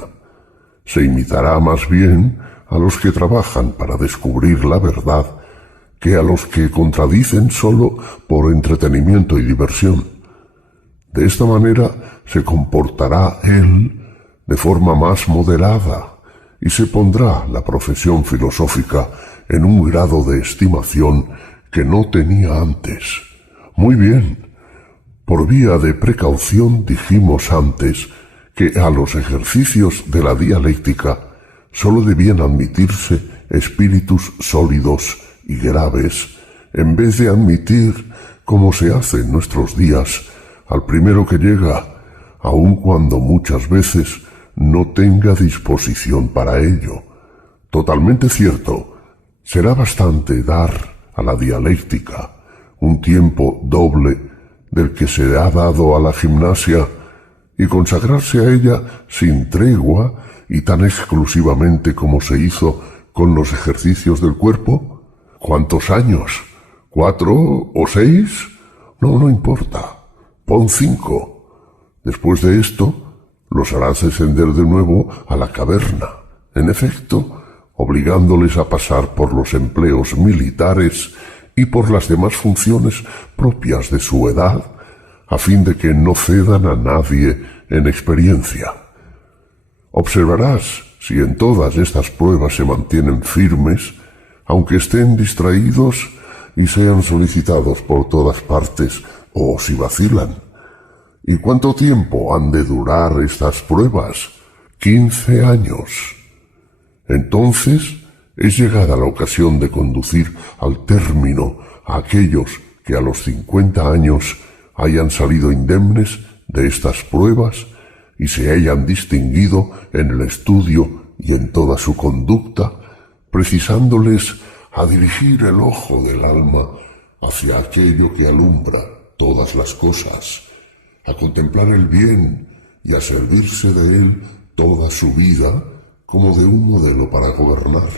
Se imitará más bien a los que trabajan para descubrir la verdad que a los que contradicen solo por entretenimiento y diversión. De esta manera se comportará él de forma más moderada y se pondrá la profesión filosófica en un grado de estimación que no tenía antes. Muy bien, por vía de precaución dijimos antes que a los ejercicios de la dialéctica sólo debían admitirse espíritus sólidos y graves, en vez de admitir, como se hace en nuestros días, al primero que llega, aun cuando muchas veces no tenga disposición para ello. Totalmente cierto, será bastante dar a la dialéctica un tiempo doble del que se ha dado a la gimnasia y consagrarse a ella sin tregua y tan exclusivamente como se hizo con los ejercicios del cuerpo. ¿Cuántos años? ¿4 o 6? No importa. Pon 5. Después de esto, los harás descender de nuevo a la caverna. En efecto, obligándoles a pasar por los empleos militares y por las demás funciones propias de su edad, a fin de que no cedan a nadie en experiencia. Observarás si en todas estas pruebas se mantienen firmes, aunque estén distraídos y sean solicitados por todas partes, o si vacilan. ¿Y cuánto tiempo han de durar estas pruebas? 15 años. Entonces es llegada la ocasión de conducir al término a aquellos que a los 50 años hayan salido indemnes de estas pruebas y se hayan distinguido en el estudio y en toda su conducta, precisándoles a dirigir el ojo del alma hacia aquello que alumbra todas las cosas, a contemplar el bien y a servirse de él toda su vida como de un modelo para gobernar,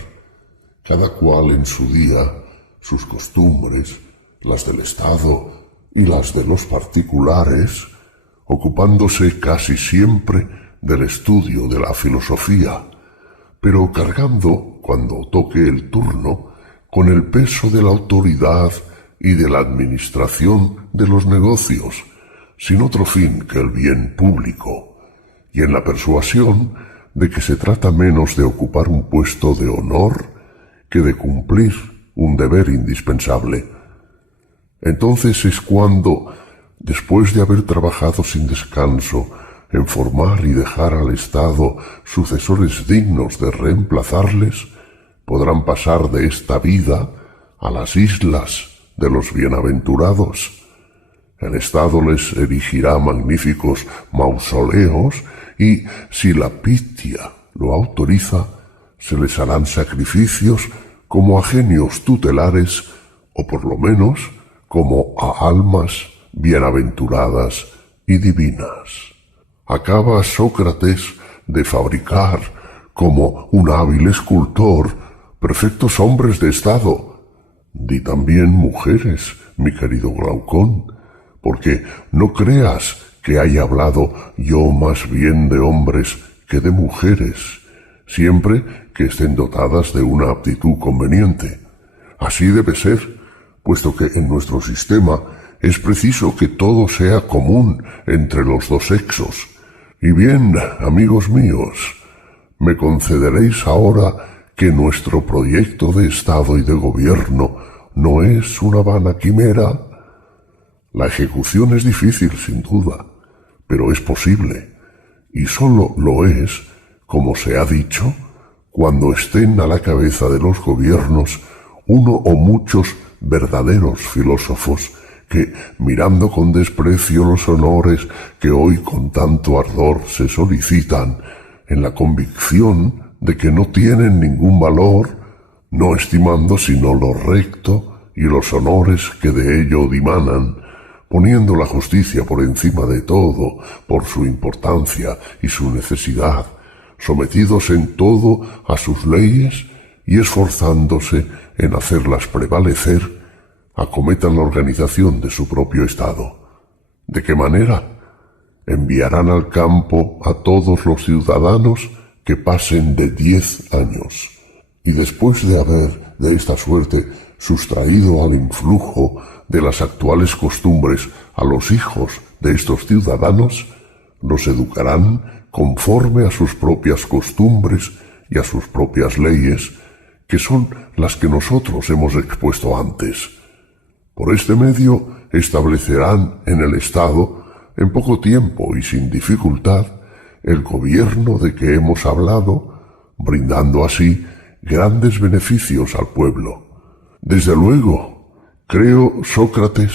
cada cual en su día, sus costumbres, las del Estado y las de los particulares, ocupándose casi siempre del estudio de la filosofía, pero cargando, cuando toque el turno, con el peso de la autoridad y de la administración de los negocios, sin otro fin que el bien público, y en la persuasión de que se trata menos de ocupar un puesto de honor que de cumplir un deber indispensable. Entonces es cuando, después de haber trabajado sin descanso en formar y dejar al Estado sucesores dignos de reemplazarles, podrán pasar de esta vida a las islas de los bienaventurados. El Estado les erigirá magníficos mausoleos y, si la pitia lo autoriza, se les harán sacrificios como a genios tutelares o por lo menos como a almas bienaventuradas y divinas. Acaba Sócrates de fabricar, como un hábil escultor, perfectos hombres de Estado. Di también mujeres, mi querido Glaucón, porque no creas que haya hablado yo más bien de hombres que de mujeres, siempre que estén dotadas de una aptitud conveniente. Así debe ser, puesto que en nuestro sistema es preciso que todo sea común entre los dos sexos. Y bien, amigos míos, me concederéis ahora que nuestro proyecto de Estado y de gobierno no es una vana quimera. La ejecución es difícil, sin duda, pero es posible, y sólo lo es, como se ha dicho, cuando estén a la cabeza de los gobiernos uno o muchos verdaderos filósofos que, mirando con desprecio los honores que hoy con tanto ardor se solicitan, en la convicción de que no tienen ningún valor, no estimando sino lo recto y los honores que de ello dimanan, poniendo la justicia por encima de todo, por su importancia y su necesidad, sometidos en todo a sus leyes y esforzándose en hacerlas prevalecer, acometan la organización de su propio Estado. ¿De qué manera? Enviarán al campo a todos los ciudadanos que pasen de 10 años, y después de haber, de esta suerte, sustraído al influjo de las actuales costumbres a los hijos de estos ciudadanos nos educarán conforme a sus propias costumbres y a sus propias leyes, que son las que nosotros hemos expuesto antes. Por este medio establecerán en el Estado, en poco tiempo y sin dificultad, el gobierno de que hemos hablado, brindando así grandes beneficios al pueblo. Desde luego, creo, Sócrates,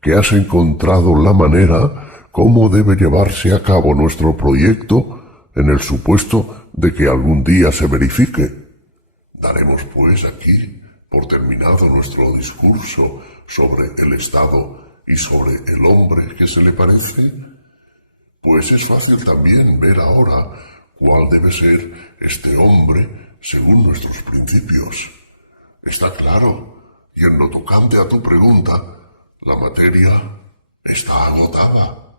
que has encontrado la manera cómo debe llevarse a cabo nuestro proyecto en el supuesto de que algún día se verifique. Daremos pues aquí por terminado nuestro discurso sobre el Estado y sobre el hombre que se le parece. Pues es fácil también ver ahora cuál debe ser este hombre según nuestros principios. Está claro, y en lo tocante a tu pregunta, la materia está agotada.